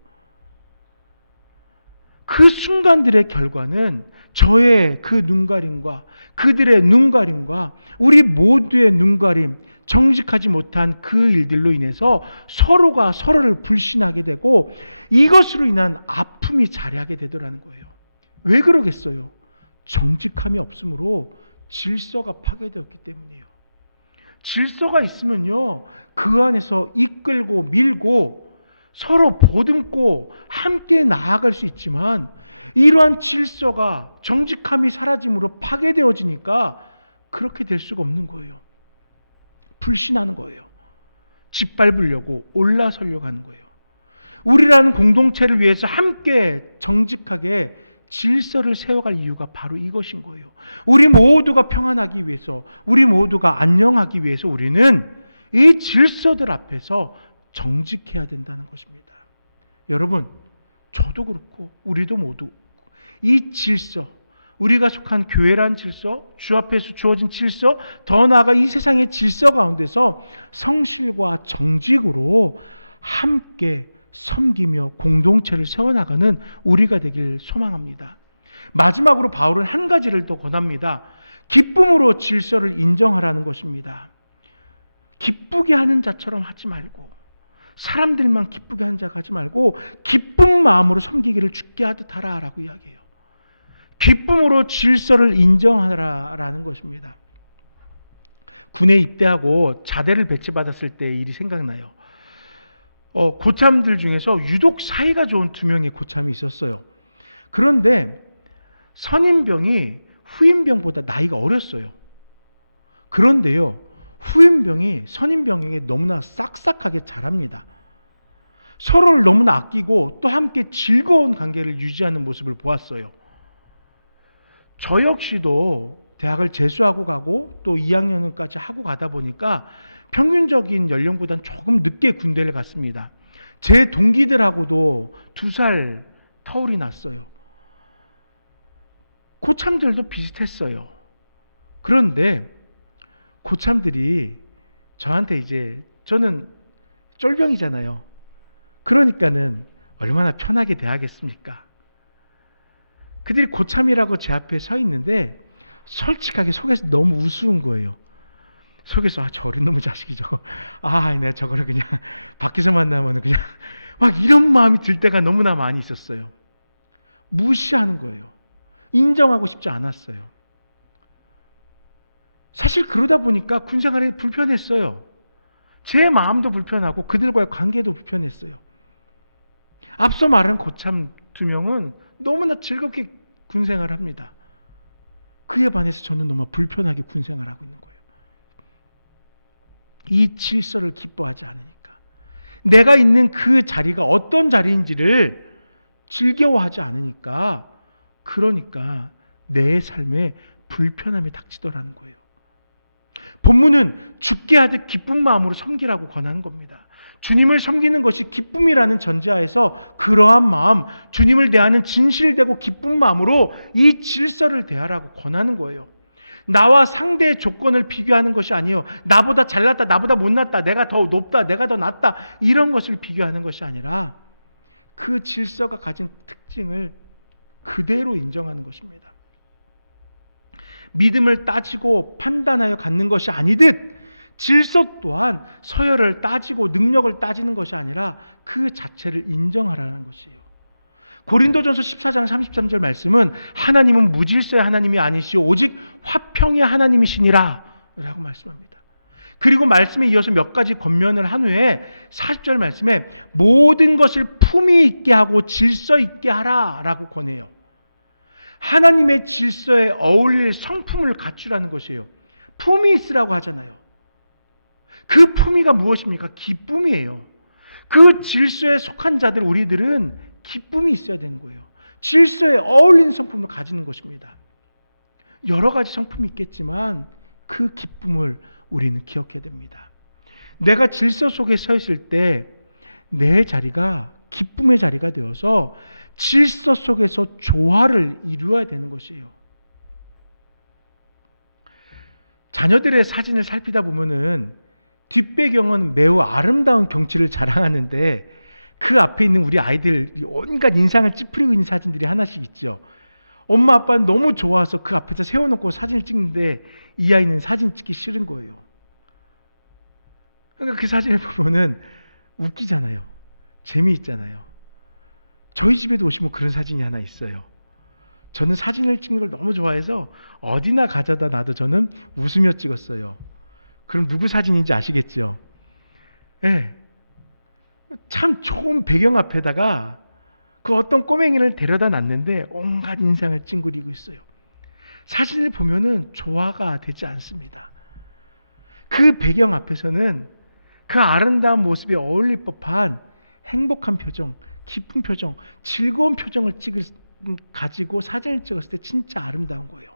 그 순간들의 결과는 저의 그 눈가림과 그들의 눈가림과 우리 모두의 눈가림, 정직하지 못한 그 일들로 인해서 서로가 서로를 불신하게 되고 이것으로 인한 아픔이 자리하게 되더라는 거예요. 왜 그러겠어요? 정직함이 없으므로 질서가 파괴되었기 때문이에요. 질서가 있으면요, 그 안에서 이끌고 밀고 서로 보듬고 함께 나아갈 수 있지만 이러한 질서가 정직함이 사라짐으로 파괴되어지니까 그렇게 될 수가 없는 거예요. 불신하는 거예요. 짓밟으려고 올라서려고 하는 거예요. 우리라는 공동체를 위해서 함께 정직하게 질서를 세워갈 이유가 바로 이것인 거예요. 우리 모두가 평안하기 위해서, 우리 모두가 안녕하기 위해서 우리는 이 질서들 앞에서 정직해야 된다는 것입니다. 여러분, 저도 그렇고 우리도 모두 이 질서, 우리가 속한 교회란 질서, 주 앞에서 주어진 질서, 더 나아가 이 세상의 질서 가운데서 성실과 정직으로 함께 섬기며 공동체를 세워나가는 우리가 되길 소망합니다. 마지막으로 바울은 한 가지를 더 권합니다. 기쁨으로 질서를 인정하라는 것입니다. 기쁘게 하는 자처럼 하지 말고, 사람들만 기쁘게 하는 자가 하지 말고 기쁜 마음으로 섬기기를 주께 하듯 하라라고 이야기해요. 기쁨으로 질서를 인정하라라는 것입니다. 군에 입대하고 자대를 배치받았을 때의 일이 생각나요. 고참들 중에서 유독 사이가 좋은 2명의 고참이 있었어요. 그런데 선임병이 후임병보다 나이가 어렸어요. 그런데요, 후임병이 선임병에게 너무나 싹싹하게 잘합니다. 서로를 너무나 아끼고 또 함께 즐거운 관계를 유지하는 모습을 보았어요. 저 역시도 대학을 재수하고 가고 또 2학년까지 하고 가다 보니까 평균적인 연령보다는 조금 늦게 군대를 갔습니다. 제 동기들하고도 2살 터울이 났어요. 고참들도 비슷했어요. 그런데 고참들이 저한테 저는 쫄병이잖아요. 그러니까는 얼마나 편하게 대하겠습니까? 그들이 고참이라고 제 앞에 서 있는데 솔직하게 속에서 너무 우스운 거예요. 속에서 저런 놈의 자식이 저거, 내가 저거를 그냥 밖에서 만나면 그냥 막 이런 마음이 들 때가 너무나 많이 있었어요. 무시하는 거예요. 인정하고 싶지 않았어요. 사실 그러다 보니까 군생활이 불편했어요. 제 마음도 불편하고 그들과의 관계도 불편했어요. 앞서 말한 고참 2명은 너무나 즐겁게 군생활을 합니다. 그에 반해서 저는 너무 불편하게 군생활을 하고 있는 거예요. 이 질서를 기뻐하지 않으니까. 내가 있는 그 자리가 어떤 자리인지를 즐겨워하지 않으니까, 그러니까 내 삶에 불편함이 닥치더라는 거예요. 본문은 죽게 하듯 기쁜 마음으로 섬기라고 권하는 겁니다. 주님을 섬기는 것이 기쁨이라는 전제하에서 그러한 마음, 주님을 대하는 진실되고 기쁜 마음으로 이 질서를 대하라고 권하는 거예요. 나와 상대의 조건을 비교하는 것이 아니에요. 나보다 잘났다, 나보다 못났다, 내가 더 높다, 내가 더 낫다, 이런 것을 비교하는 것이 아니라 그 질서가 가진 특징을 그대로 인정하는 것입니다. 믿음을 따지고 판단하여 갖는 것이 아니듯 질서 또한 서열을 따지고 능력을 따지는 것이 아니라 그 자체를 인정하라는 것이에요. 고린도전서 14장 33절 말씀은 하나님은 무질서의 하나님이 아니시오 오직 화평의 하나님이시니라 라고 말씀합니다. 그리고 말씀에 이어서 몇 가지 권면을 한 후에 40절 말씀에 모든 것을 품위 있게 하고 질서 있게 하라 라고 권해요. 하나님의 질서에 어울릴 성품을 갖추라는 것이에요. 품위 있으라고 하잖아요. 그 품위가 무엇입니까? 기쁨이에요. 그 질서에 속한 자들 우리들은 기쁨이 있어야 되는 거예요. 질서에 어울리는 성품을 가지는 것입니다. 여러 가지 성품이 있겠지만 그 기쁨을 우리는 기억해야 됩니다. 내가 질서 속에 서 있을 때 내 자리가 기쁨의 자리가 되어서 질서 속에서 조화를 이루어야 되는 것이에요. 자녀들의 사진을 살피다 보면은 뒷배경은 매우 아름다운 경치를 자랑하는데 그 앞에 있는 우리 아이들이 온갖 인상을 찌푸리고 있는 사진들이 하나씩 있죠. 엄마 아빠는 너무 좋아서 그 앞에서 세워놓고 사진을 찍는데 이 아이는 사진 찍기 싫은 거예요. 그러니까 그 사진을 보면은 웃기잖아요. 재미있잖아요. 저희 집에도 오시면 그런 사진이 하나 있어요. 저는 사진을 찍는 걸 너무 좋아해서 어디나 가져다 놔도 저는 웃으며 찍었어요. 그럼 누구 사진인지 아시겠죠? 네. 참 좋은 배경 앞에다가 그 어떤 꼬맹이를 데려다 놨는데 온갖 인상을 찡그리고 있어요. 사진을 보면은 조화가 되지 않습니다. 그 배경 앞에서는 그 아름다운 모습에 어울릴 법한 행복한 표정, 기쁜 표정, 즐거운 표정을 가지고 사진을 찍었을 때 진짜 아름다운 거예요.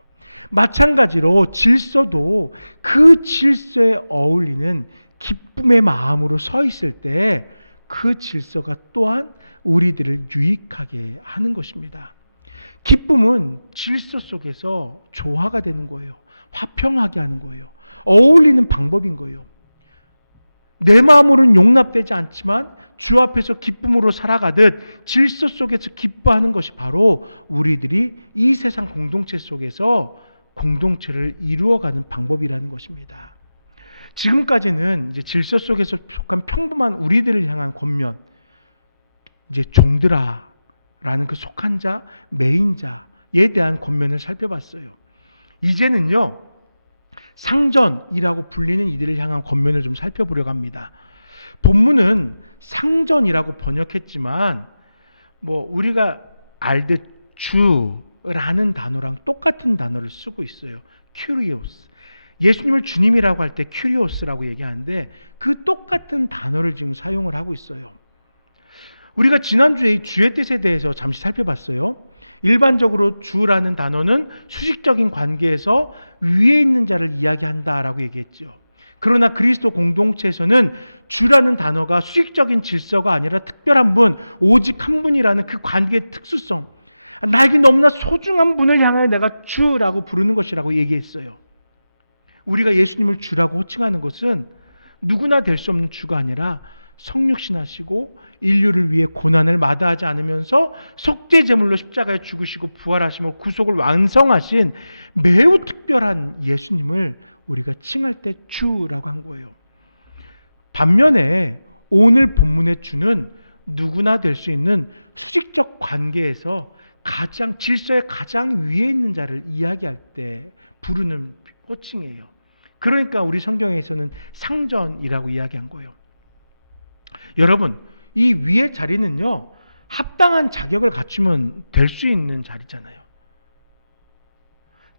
마찬가지로 질서도 그 질서에 어울리는 기쁨의 마음으로 서 있을 때 그 질서가 또한 우리들을 유익하게 하는 것입니다. 기쁨은 질서 속에서 조화가 되는 거예요. 화평하게 하는 거예요. 어울리는 방법인 거예요. 내 마음으로는 용납되지 않지만 주 앞에서 기쁨으로 살아가듯 질서 속에서 기뻐하는 것이 바로 우리들이 이 세상 공동체 속에서 공동체를 이루어가는 방법이라는 것입니다. 지금까지는 이제 질서 속에서 속한 평범한 우리들을 향한 권면, 이제 종들아라는 그 속한 자, 메인 자에 대한 권면을 살펴봤어요. 이제는요, 상전이라고 불리는 이들을 향한 권면을 좀 살펴보려고 합니다. 본문은 상전이라고 번역했지만 우리가 알듯 주라는 단어랑 똑같은 단어를 쓰고 있어요. 큐리오스. 예수님을 주님이라고 할 때 큐리오스라고 얘기하는데 그 똑같은 단어를 지금 사용을 하고 있어요. 우리가 지난주에 이 주의 뜻에 대해서 잠시 살펴봤어요. 일반적으로 주라는 단어는 수식적인 관계에서 위에 있는 자를 이야기한다라고 얘기했죠. 그러나 그리스도 공동체에서는 주라는 단어가 수식적인 질서가 아니라 특별한 분, 오직 한 분이라는 그 관계의 특수성, 나에게 너무나 소중한 분을 향하여 내가 주라고 부르는 것이라고 얘기했어요. 우리가 예수님을 주라고 호칭하는 것은 누구나 될 수 없는 주가 아니라 성육신하시고 인류를 위해 고난을 마다하지 않으면서 속죄제물로 십자가에 죽으시고 부활하시며 구속을 완성하신 매우 특별한 예수님을 우리가 칭할 때 주라고 한 거예요. 반면에 오늘 본문의 주는 누구나 될 수 있는 수직적 관계에서 가장 질서의 가장 위에 있는 자를 이야기할 때 부르는 호칭이에요. 그러니까 우리 성경에서는 상전이라고 이야기한 거예요. 여러분, 이 위의 자리는요, 합당한 자격을 갖추면 될 수 있는 자리잖아요.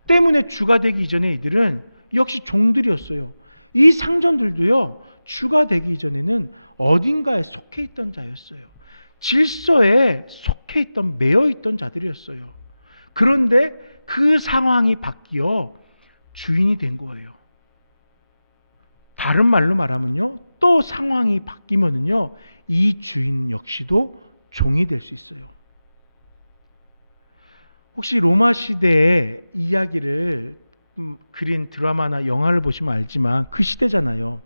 때문에 주가 되기 이전에 이들은 역시 종들이었어요. 이 상전들도요, 주가 되기 이전에는 어딘가에 속해 있던 자였어요. 질서에 속해 있던, 매여 있던 자들이었어요. 그런데 그 상황이 바뀌어 주인이 된 거예요. 다른 말로 말하면요, 또 상황이 바뀌면은요, 이 주인 역시도 종이 될 수 있어요. 혹시 로마 시대의 이야기를 그린 드라마나 영화를 보시면 알지만 그 시대잖아요.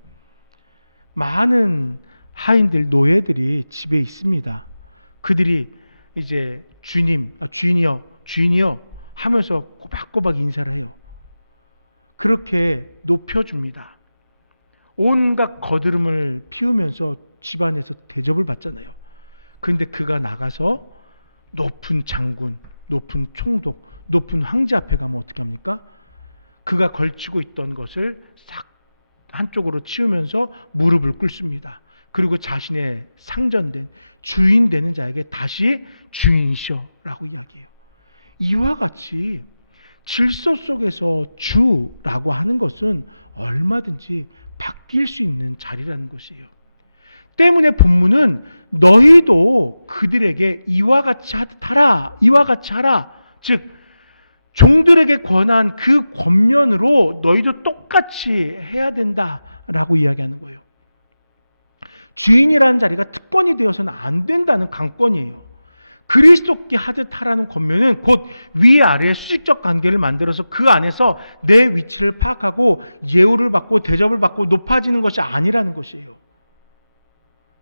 많은 하인들, 노예들이 집에 있습니다. 그들이 이제 주인이여 하면서 꼬박꼬박 인사를 해요. 그렇게 높여줍니다. 온갖 거드름을 피우면서 집안에서 대접을 받잖아요. 그런데 그가 나가서 높은 장군, 높은 총독, 높은 황제 앞에 가면 어떻게 합니까? 그가 걸치고 있던 것을 싹 한쪽으로 치우면서 무릎을 꿇습니다. 그리고 자신의 상전된 주인 되는 자에게 다시 주인이시여라고 이야기해요. 이와 같이 질서 속에서 주라고 하는 것은 얼마든지 바뀔 수 있는 자리라는 것이에요. 때문에 본문은 너희도 그들에게 이와 같이 하라, 이와 같이 하라. 즉 종들에게 권한 그 권면으로 너희도 똑같이 해야 된다라고 이야기하는 거예요. 주인이라는 자리가 특권이 되어서는 안 된다는 강권이에요. 그리스도께 하듯 하라는 권면은 곧 위아래의 수직적 관계를 만들어서 그 안에서 내 위치를 파악하고 예우를 받고 대접을 받고 높아지는 것이 아니라는 것이에요.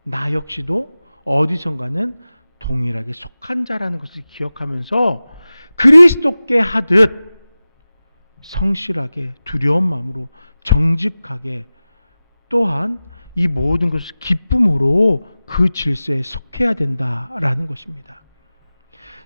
나 역시도 어디선가는 동일하게 속한 자라는 것을 기억하면서 그리스도께 하듯 성실하게 두려운 마음으로 정직하게 또한 이 모든 것을 기쁨으로 그 질서에 속해야 된다라는 것입니다.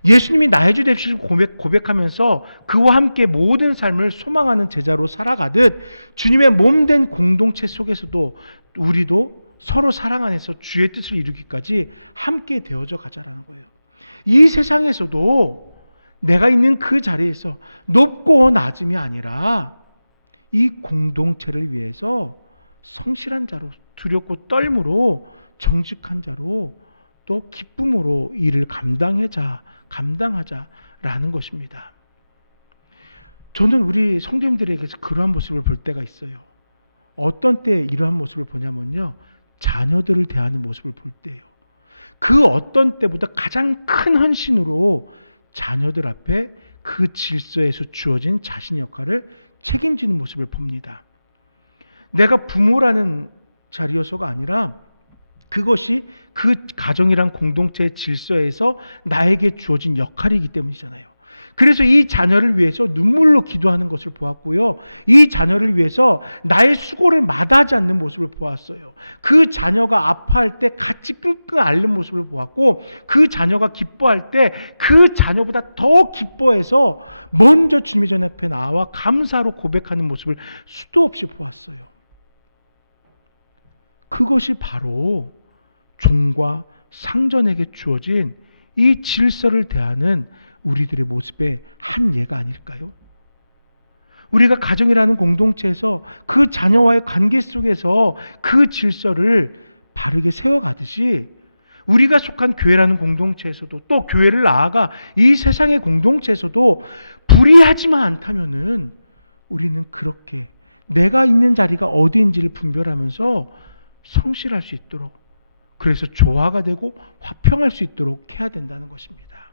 예수님이 나의 주 되시고 고백하면서 그와 함께 모든 삶을 소망하는 제자로 살아가듯 주님의 몸된 공동체 속에서도 우리도 서로 사랑 안에서 주의 뜻을 이루기까지 함께 되어져 가자라는 거예요. 이 세상에서도 내가 있는 그 자리에서 높고 낮음이 아니라 이 공동체를 위해서 성실한 자로 두렵고 떨므로 정직한 자로 또 기쁨으로 일을 감당하자라는 것입니다. 저는 우리 성도님들에게서 그러한 모습을 볼 때가 있어요. 어떤 때 이러한 모습을 보냐면요. 자녀들을 대하는 모습을 볼 때예요. 그 어떤 때보다 가장 큰 헌신으로 자녀들 앞에 그 질서에서 주어진 자신의 역할을 책임지는 모습을 봅니다. 내가 부모라는 자리여서가 아니라 그것이 그 가정이란 공동체의 질서에서 나에게 주어진 역할이기 때문이잖아요. 그래서 이 자녀를 위해서 눈물로 기도하는 것을 보았고요. 이 자녀를 위해서 나의 수고를 마다하지 않는 모습을 보았어요. 그 자녀가 아파할 때 같이 끙끙 앓는 모습을 보았고, 그 자녀가 기뻐할 때 그 자녀보다 더 기뻐해서 먼저 주님의 전 앞에 나와 감사로 고백하는 모습을 수도 없이 보았어요. 그것이 바로 종과 상전에게 주어진 이 질서를 대하는 우리들의 모습의 한 예가 아닐까요? 우리가 가정이라는 공동체에서 그 자녀와의 관계 속에서 그 질서를 바르게 세워가듯이, 우리가 속한 교회라는 공동체에서도, 또 교회를 나아가 이 세상의 공동체에서도 불의하지만 않다면은 우리는 그렇게 내가 있는 자리가 어디인지를 분별하면서 성실할 수 있도록, 그래서 조화가 되고 화평할 수 있도록 해야 된다는 것입니다.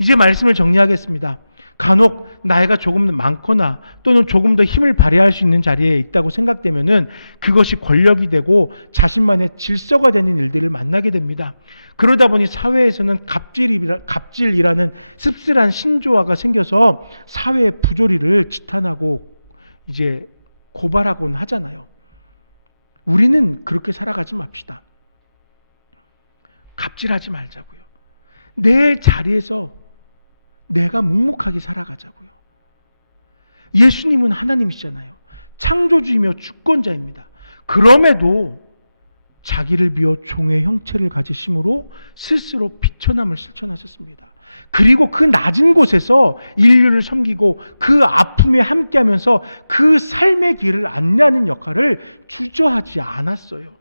이제 말씀을 정리하겠습니다. 간혹 나이가 조금 많거나 또는 조금 더 힘을 발휘할 수 있는 자리에 있다고 생각되면은 그것이 권력이 되고 자신만의 질서가 되는 일들을 만나게 됩니다. 그러다 보니 사회에서는 갑질이라는 씁쓸한 신조어가 생겨서 사회의 부조리를 지탄하고 이제 고발하곤 하잖아요. 우리는 그렇게 살아가지 맙시다. 갑질하지 말자고요. 내 자리에서 내가 묵묵하게 살아가자고요. 예수님은 하나님이시잖아요. 창조주이며 주권자입니다. 그럼에도 자기를 비워 종의 형체를 가지심으로 스스로 비천함을 실천하셨습니다. 그리고 그 낮은 곳에서 인류를 섬기고 그 아픔에 함께하면서 그 삶의 길을 안내하는 역할을 주저하지 않았어요.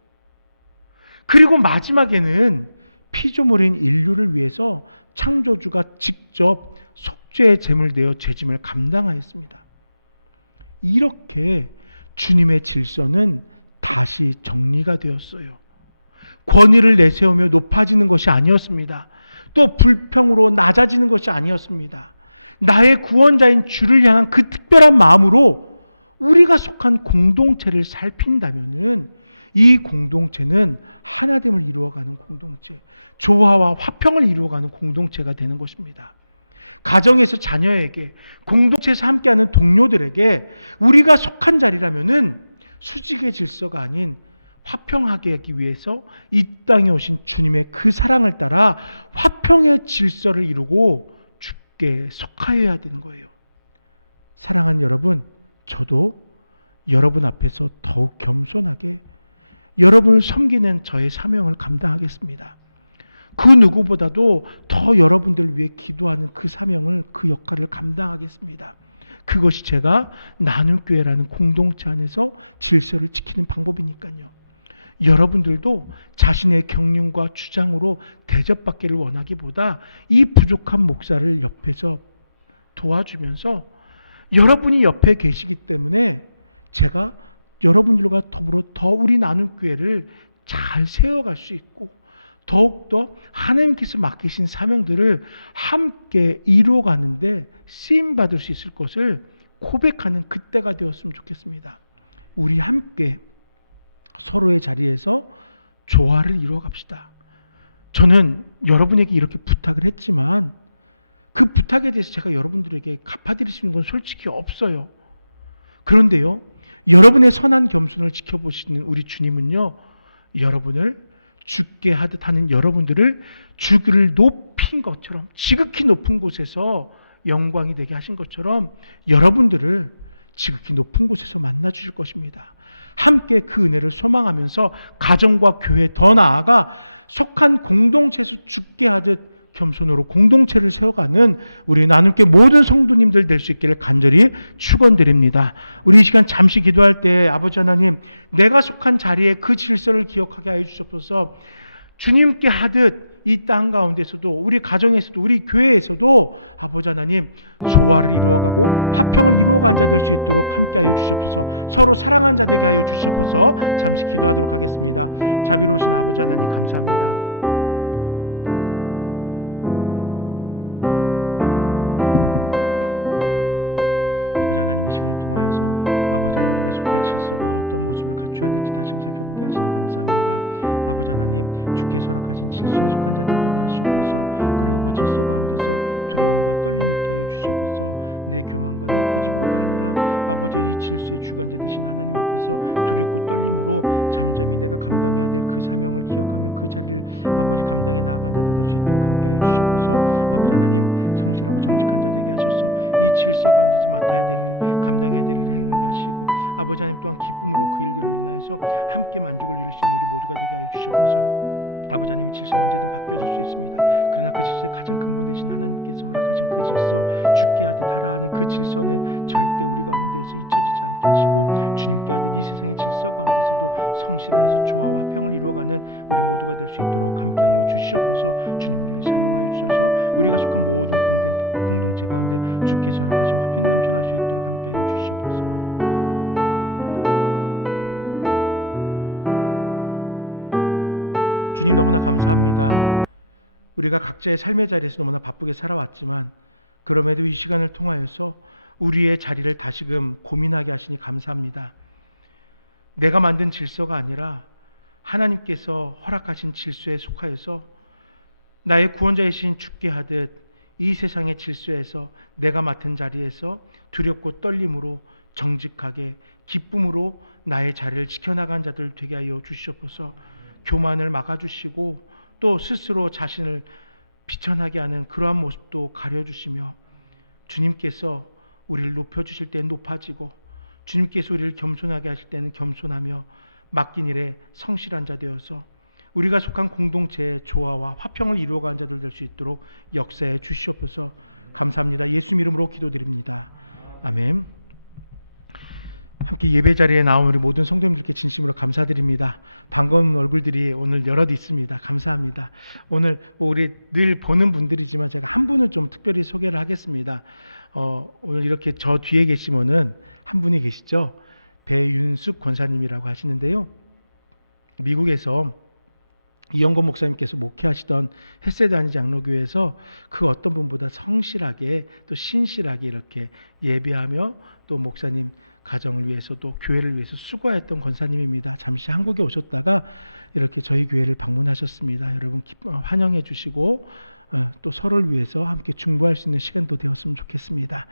그리고 마지막에는 피조물인 인류를 위해서 창조주가 직접 속죄의 제물 되어 죄짐을 감당하였습니다. 이렇게 주님의 질서는 다시 정리가 되었어요. 권위를 내세우며 높아지는 것이 아니었습니다. 또 불평으로 낮아지는 것이 아니었습니다. 나의 구원자인 주를 향한 그 특별한 마음으로 우리가 속한 공동체를 살핀다면은 이 공동체는 하나됨을 이루어가는 공동체, 조화와 화평을 이루어가는 공동체가 되는 것입니다. 가정에서 자녀에게, 공동체에서 함께하는 동료들에게 우리가 속한 자리라면은 수직의 질서가 아닌 화평하게 하기 위해서 이 땅에 오신 주님의 그 사랑을 따라 화평의 질서를 이루고 주께 속하여야 되는 거예요. 사랑하는 여러분, 저도 여러분 앞에서 더욱 겸손하게 여러분을 섬기는 저의 사명을 감당하겠습니다. 그 누구보다도 더 여러분들을 위해 기도하는 그 사명을, 그 역할을 감당하겠습니다. 그것이 제가 나눔교회라는 공동체 안에서 질서를 지키는 방법이니까요. 여러분들도 자신의 경륜과 주장으로 대접받기를 원하기보다 이 부족한 목사를 옆에서 도와주면서, 여러분이 옆에 계시기 때문에 제가 여러분들과 더불어 더 우리 나눔교회를 잘 세워갈 수 있고 더욱더 하나님께서 맡기신 사명들을 함께 이루어가는데 쓰임받을 수 있을 것을 고백하는 그때가 되었으면 좋겠습니다. 우리 함께 서로의 자리에서 조화를 이루어갑시다. 저는 여러분에게 이렇게 부탁을 했지만 그 부탁에 대해서 제가 여러분들에게 갚아드릴 수 있는 건 솔직히 없어요. 그런데요, 여러분의 선한 겸손을 지켜보시는 우리 주님은요, 여러분을 죽게 하듯 하는 여러분들을 주를 높인 것처럼, 지극히 높은 곳에서 영광이 되게 하신 것처럼 여러분들을 지극히 높은 곳에서 만나 주실 것입니다. 함께 그 은혜를 소망하면서 가정과 교회, 더 나아가 속한 공동체에서 죽게 하듯 겸손으로 공동체를 세워가는 우리 나눔교회 모든 성도님들 될 수 있기를 간절히 축원드립니다. 우리 이 시간 잠시 기도할 때 아버지 하나님, 내가 속한 자리에 그 질서를 기억하게 하여 주시옵소서. 주님께 하듯 이 땅 가운데서도, 우리 가정에서도, 우리 교회에서도 아버지 하나님 조화를 이루어가고 화평을 이루어가는 자 될 수 있도록 함께 하여 주시옵소서. 서로 사랑하는 자 되게 하여 주시옵소서. 잠시 기도하도록 하겠습니다. 자비로우신 아버지 하나님 감사합니다. 질서가 어떤 모습을 갖춰야 될지 다시 살펴보게 하시니 감사합니다. 아버지 하나님, 주께 허락하신 질서에 속한 자들 되게 하시옵소서. 그리고 그 질서 가운데서 두려움과 떨림이 있게 하여 주시옵소서. 교만과 내 고집으로가 아니라 아버지 이 질서의 주관자 되신 하나님 앞에서 두렵고 떨림으로 잠잠히 내가 감당해야 될 그 사명을 기억하며 그 자리를 아버지 감당해 나아간 자들 될 수 있도록 함께하여 주시옵소서. 아버지 하나님 성실하고 정직한 자 되게 하셔서 이 질서 가운데서 맡아야 될 일, 감당해야 될 일 행하게 하시고 아버지 하나님 또한 기쁨으로 그 일들을 인하여서 함께 만족을 이룰 수 있는 우리 모두가 되게 하여 주시옵소서. 아버지 하나님 이 질서는 언제든 바뀌어질 수 있습니다. 그러나 그 질서의 가장 근본 되신 하나님께서 허락하신 그 질서, 죽게 하듯 하라 하는 그 질서는 절대 우리 가운데에서 잊혀지지 않게 하시고 주님께 하듯 이 세상의 질서 가운데서도 성실하여서 조화와 화평을 이루어가는 우리 모두가 될 수 있도록 함께하여 주시옵소서. 주님 우리를 사용하여 주셔서 우리가 속한 모든 공동체 가운데 주께서 허락하신 화평이 넘쳐날 수 있도록 함께하여 주시옵소서. 주님 너무나 감사합니다. 우리가 각자의 삶의 자리에서 너무나 바쁘게 살아왔지만 그럼에도 이 시간을 통하여서 우리의 자리를 다시금 고민하게 하시니 감사합니다. 내가 만든 질서가 아니라 하나님께서 허락하신 질서에 속하여서 나의 구원자이신 주께 하듯 이 세상의 질서에서 내가 맡은 자리에서 두렵고 떨림으로 정직하게 기쁨으로 나의 자리를 지켜나간 자들 되게 하여 주시옵소서. 교만을 막아주시고 또 스스로 자신을 비천하게 하는 그러한 모습도 가려주시며 주님께서 우리를 높여주실 때는 높아지고 주님께서 우리를 겸손하게 하실 때는 겸손하며 맡긴 일에 성실한 자 되어서 우리가 속한 공동체의 조화와 화평을 이루어가는 자들 될 수 있도록 역사해 주시옵소서. 감사합니다. 예수 이름으로 기도드립니다. 아멘. 함께 예배 자리에 나온 우리 모든 성도님들께 진심으로 감사드립니다. 반가운 얼굴들이 오늘 여럿 있습니다. 감사합니다. 오늘 우리 늘 보는 분들이지만 제가 한 분을 좀 특별히 소개를 하겠습니다. 오늘 이렇게 저 뒤에 계시면은 한 분이 계시죠. 배윤숙 권사님이라고 하시는데요. 미국에서 이영건 목사님께서 목회하시던 햇세다니 장로교회에서 그 어떤 분보다 성실하게 또 신실하게 이렇게 예배하며 또 목사님 가정을 위해서도 교회를 위해서 수고했던 권사님입니다. 잠시 한국에 오셨다가 이렇게 저희 교회를 방문하셨습니다. 여러분 환영해 주시고 또 서로를 위해서 함께 중보할 수 있는 시간도 되었으면 좋겠습니다.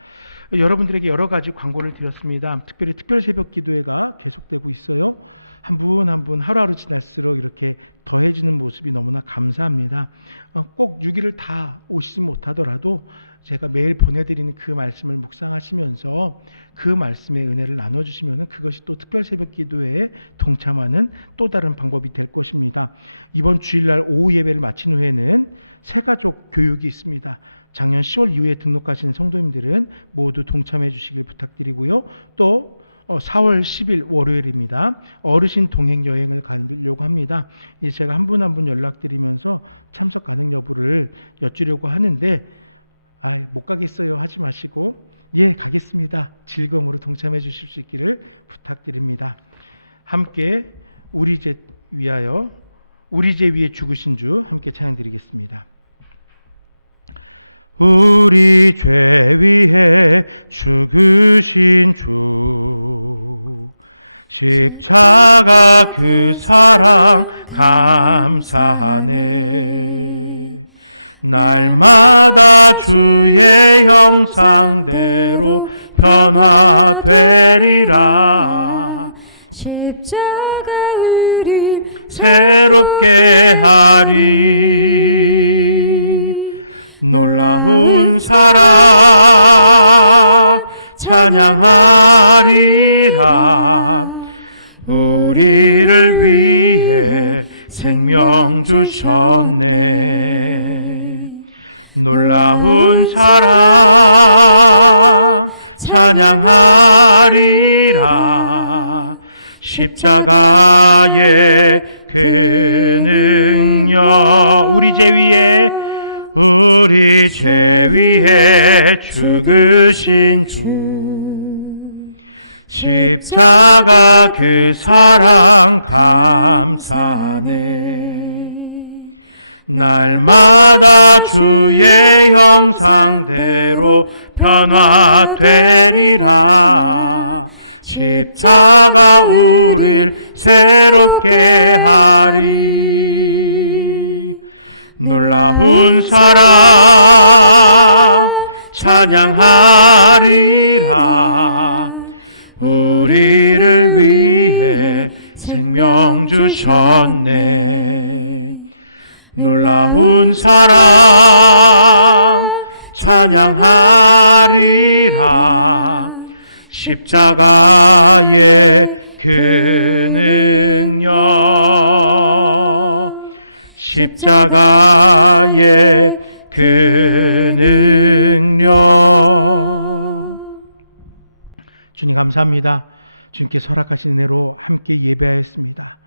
여러분들에게 여러 가지 광고를 드렸습니다. 특별히 특별 새벽 기도회가 계속되고 있어요. 한 분 한 분 하루하루 지날수록 이렇게 더해지는 모습이 너무나 감사합니다. 꼭 6일을 다 오시지 못하더라도 제가 매일 보내드리는 그 말씀을 묵상하시면서 그 말씀의 은혜를 나눠주시면 그것이 또 특별 새벽 기도회에 동참하는 또 다른 방법이 될 것입니다. 이번 주일날 오후 예배를 마친 후에는 새가족 교육이 있습니다. 작년 10월 이후에 등록하신 성도님들은 모두 동참해 주시길 부탁드리고요. 또 4월 10일 월요일입니다. 어르신 동행 여행을 가려고 합니다. 제가 한 분 한 분 연락드리면서 참석 가능 여부를 여쭈려고 하는데 못 가겠어요 하지 마시고 예 가겠습니다. 즐거움으로 동참해 주실 수 있기를 부탁드립니다. 함께 우리 죄 위하여 우리 죄 위에 죽으신 주 함께 찬양드리겠습니다. 우리 죄 위해 죽으신 주 십자가 그 사랑 감사하네. 날마다 주의 형상대로 변화되리라. 십자가 우릴 새롭게 하리. 놀라운 사랑 찬양하리라. 우리를 위해 생명 주셨네. 놀라운 사랑 찬양하리라. 십자가의 그 능력 우리 죄 위에 죽으신 주 십자가 그 사랑 감사하네. 날마다 주의 형상대로 변화되리라. 십자가 우릴 새롭게 하리. 놀라운 사랑 찬양하리라. 우리를 위해 생명 주셨네. 놀라운 사랑 찬양하리라. 십자가의 그 능력, 십자가의 그 능력. 주님 감사합니다. 주님께서 허락하신 은혜로 함께 예배하였습니다.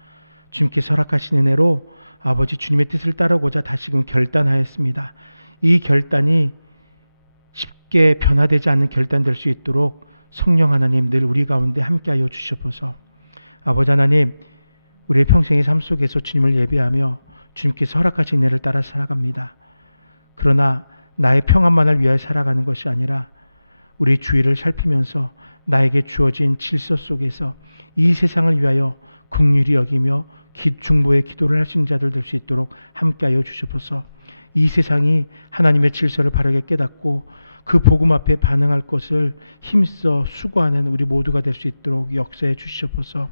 주님께서 허락하신 은혜로 아버지 주님의 뜻을 따르고자 다시금 결단하였습니다. 이 결단이 쉽게 변화되지 않는 결단 될 수 있도록 성령 하나님 늘 우리 가운데 함께하여 주시옵소서. 아버지 하나님, 우리의 평생의 삶 속에서 주님을 예배하며 주님께서 허락하신 은혜를 따라 살아갑니다. 그러나 나의 평안만을 위하여 살아가는 것이 아니라 우리 주위를 살피면서 나에게 주어진 질서 속에서 이 세상을 위하여 긍휼히 여기며 중보의 기도를 하신 자들 될 수 있도록 함께하여 주시옵소서. 이 세상이 하나님의 질서를 바르게 깨닫고 그 복음 앞에 반응할 것을 힘써 수고하는 우리 모두가 될 수 있도록 역사해 주시옵소서.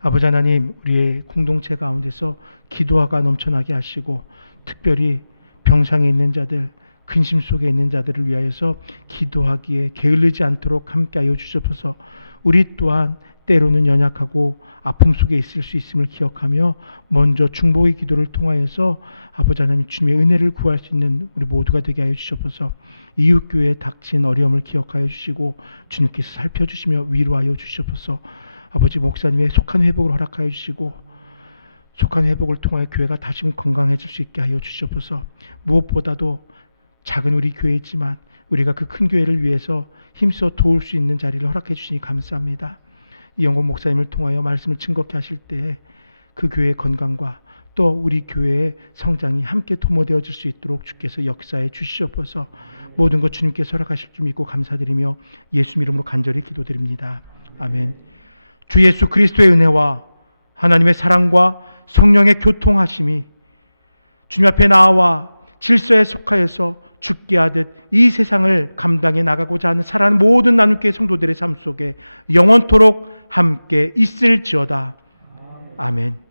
아버지 하나님, 우리의 공동체 가운데서 기도화가 넘쳐나게 하시고 특별히 병상에 있는 자들, 근심 속에 있는 자들을 위하여서 기도하기에 게을르지 않도록 함께하여 주시옵소서. 우리 또한 때로는 연약하고 아픔 속에 있을 수 있음을 기억하며 먼저 중보의 기도를 통하여서 아버지 하나님 주님의 은혜를 구할 수 있는 우리 모두가 되게 하여 주시옵소서. 이웃교회에 닥친 어려움을 기억하여 주시고 주님께서 살펴주시며 위로하여 주시옵소서. 아버지 목사님의 속한 회복을 허락하여 주시고 속한 회복을 통하여 교회가 다시금 건강해질 수 있게 하여 주시옵소서. 무엇보다도 작은 우리 교회이지만 우리가 그 큰 교회를 위해서 힘써 도울 수 있는 자리를 허락해 주시니 감사합니다. 이영곤 목사님을 통하여 말씀을 증거케 하실 때에 그 교회의 건강과 또 우리 교회의 성장이 함께 도모되어질 수 있도록 주께서 역사해 주시옵소서. 모든 것 주님께서 허락하실 줄 믿고 감사드리며 예수 이름으로 간절히 기도드립니다. 아멘. 주 예수 그리스도의 은혜와 하나님의 사랑과 성령의 교통하심이 주님 앞에 나와 질서에 속하여서 죽게 하듯 이 세상을 감당해 나가고자 하는 살아가는 모든 나눔교회 성도들의 삶 속에 영원토록 함께 있을지어다. 아멘.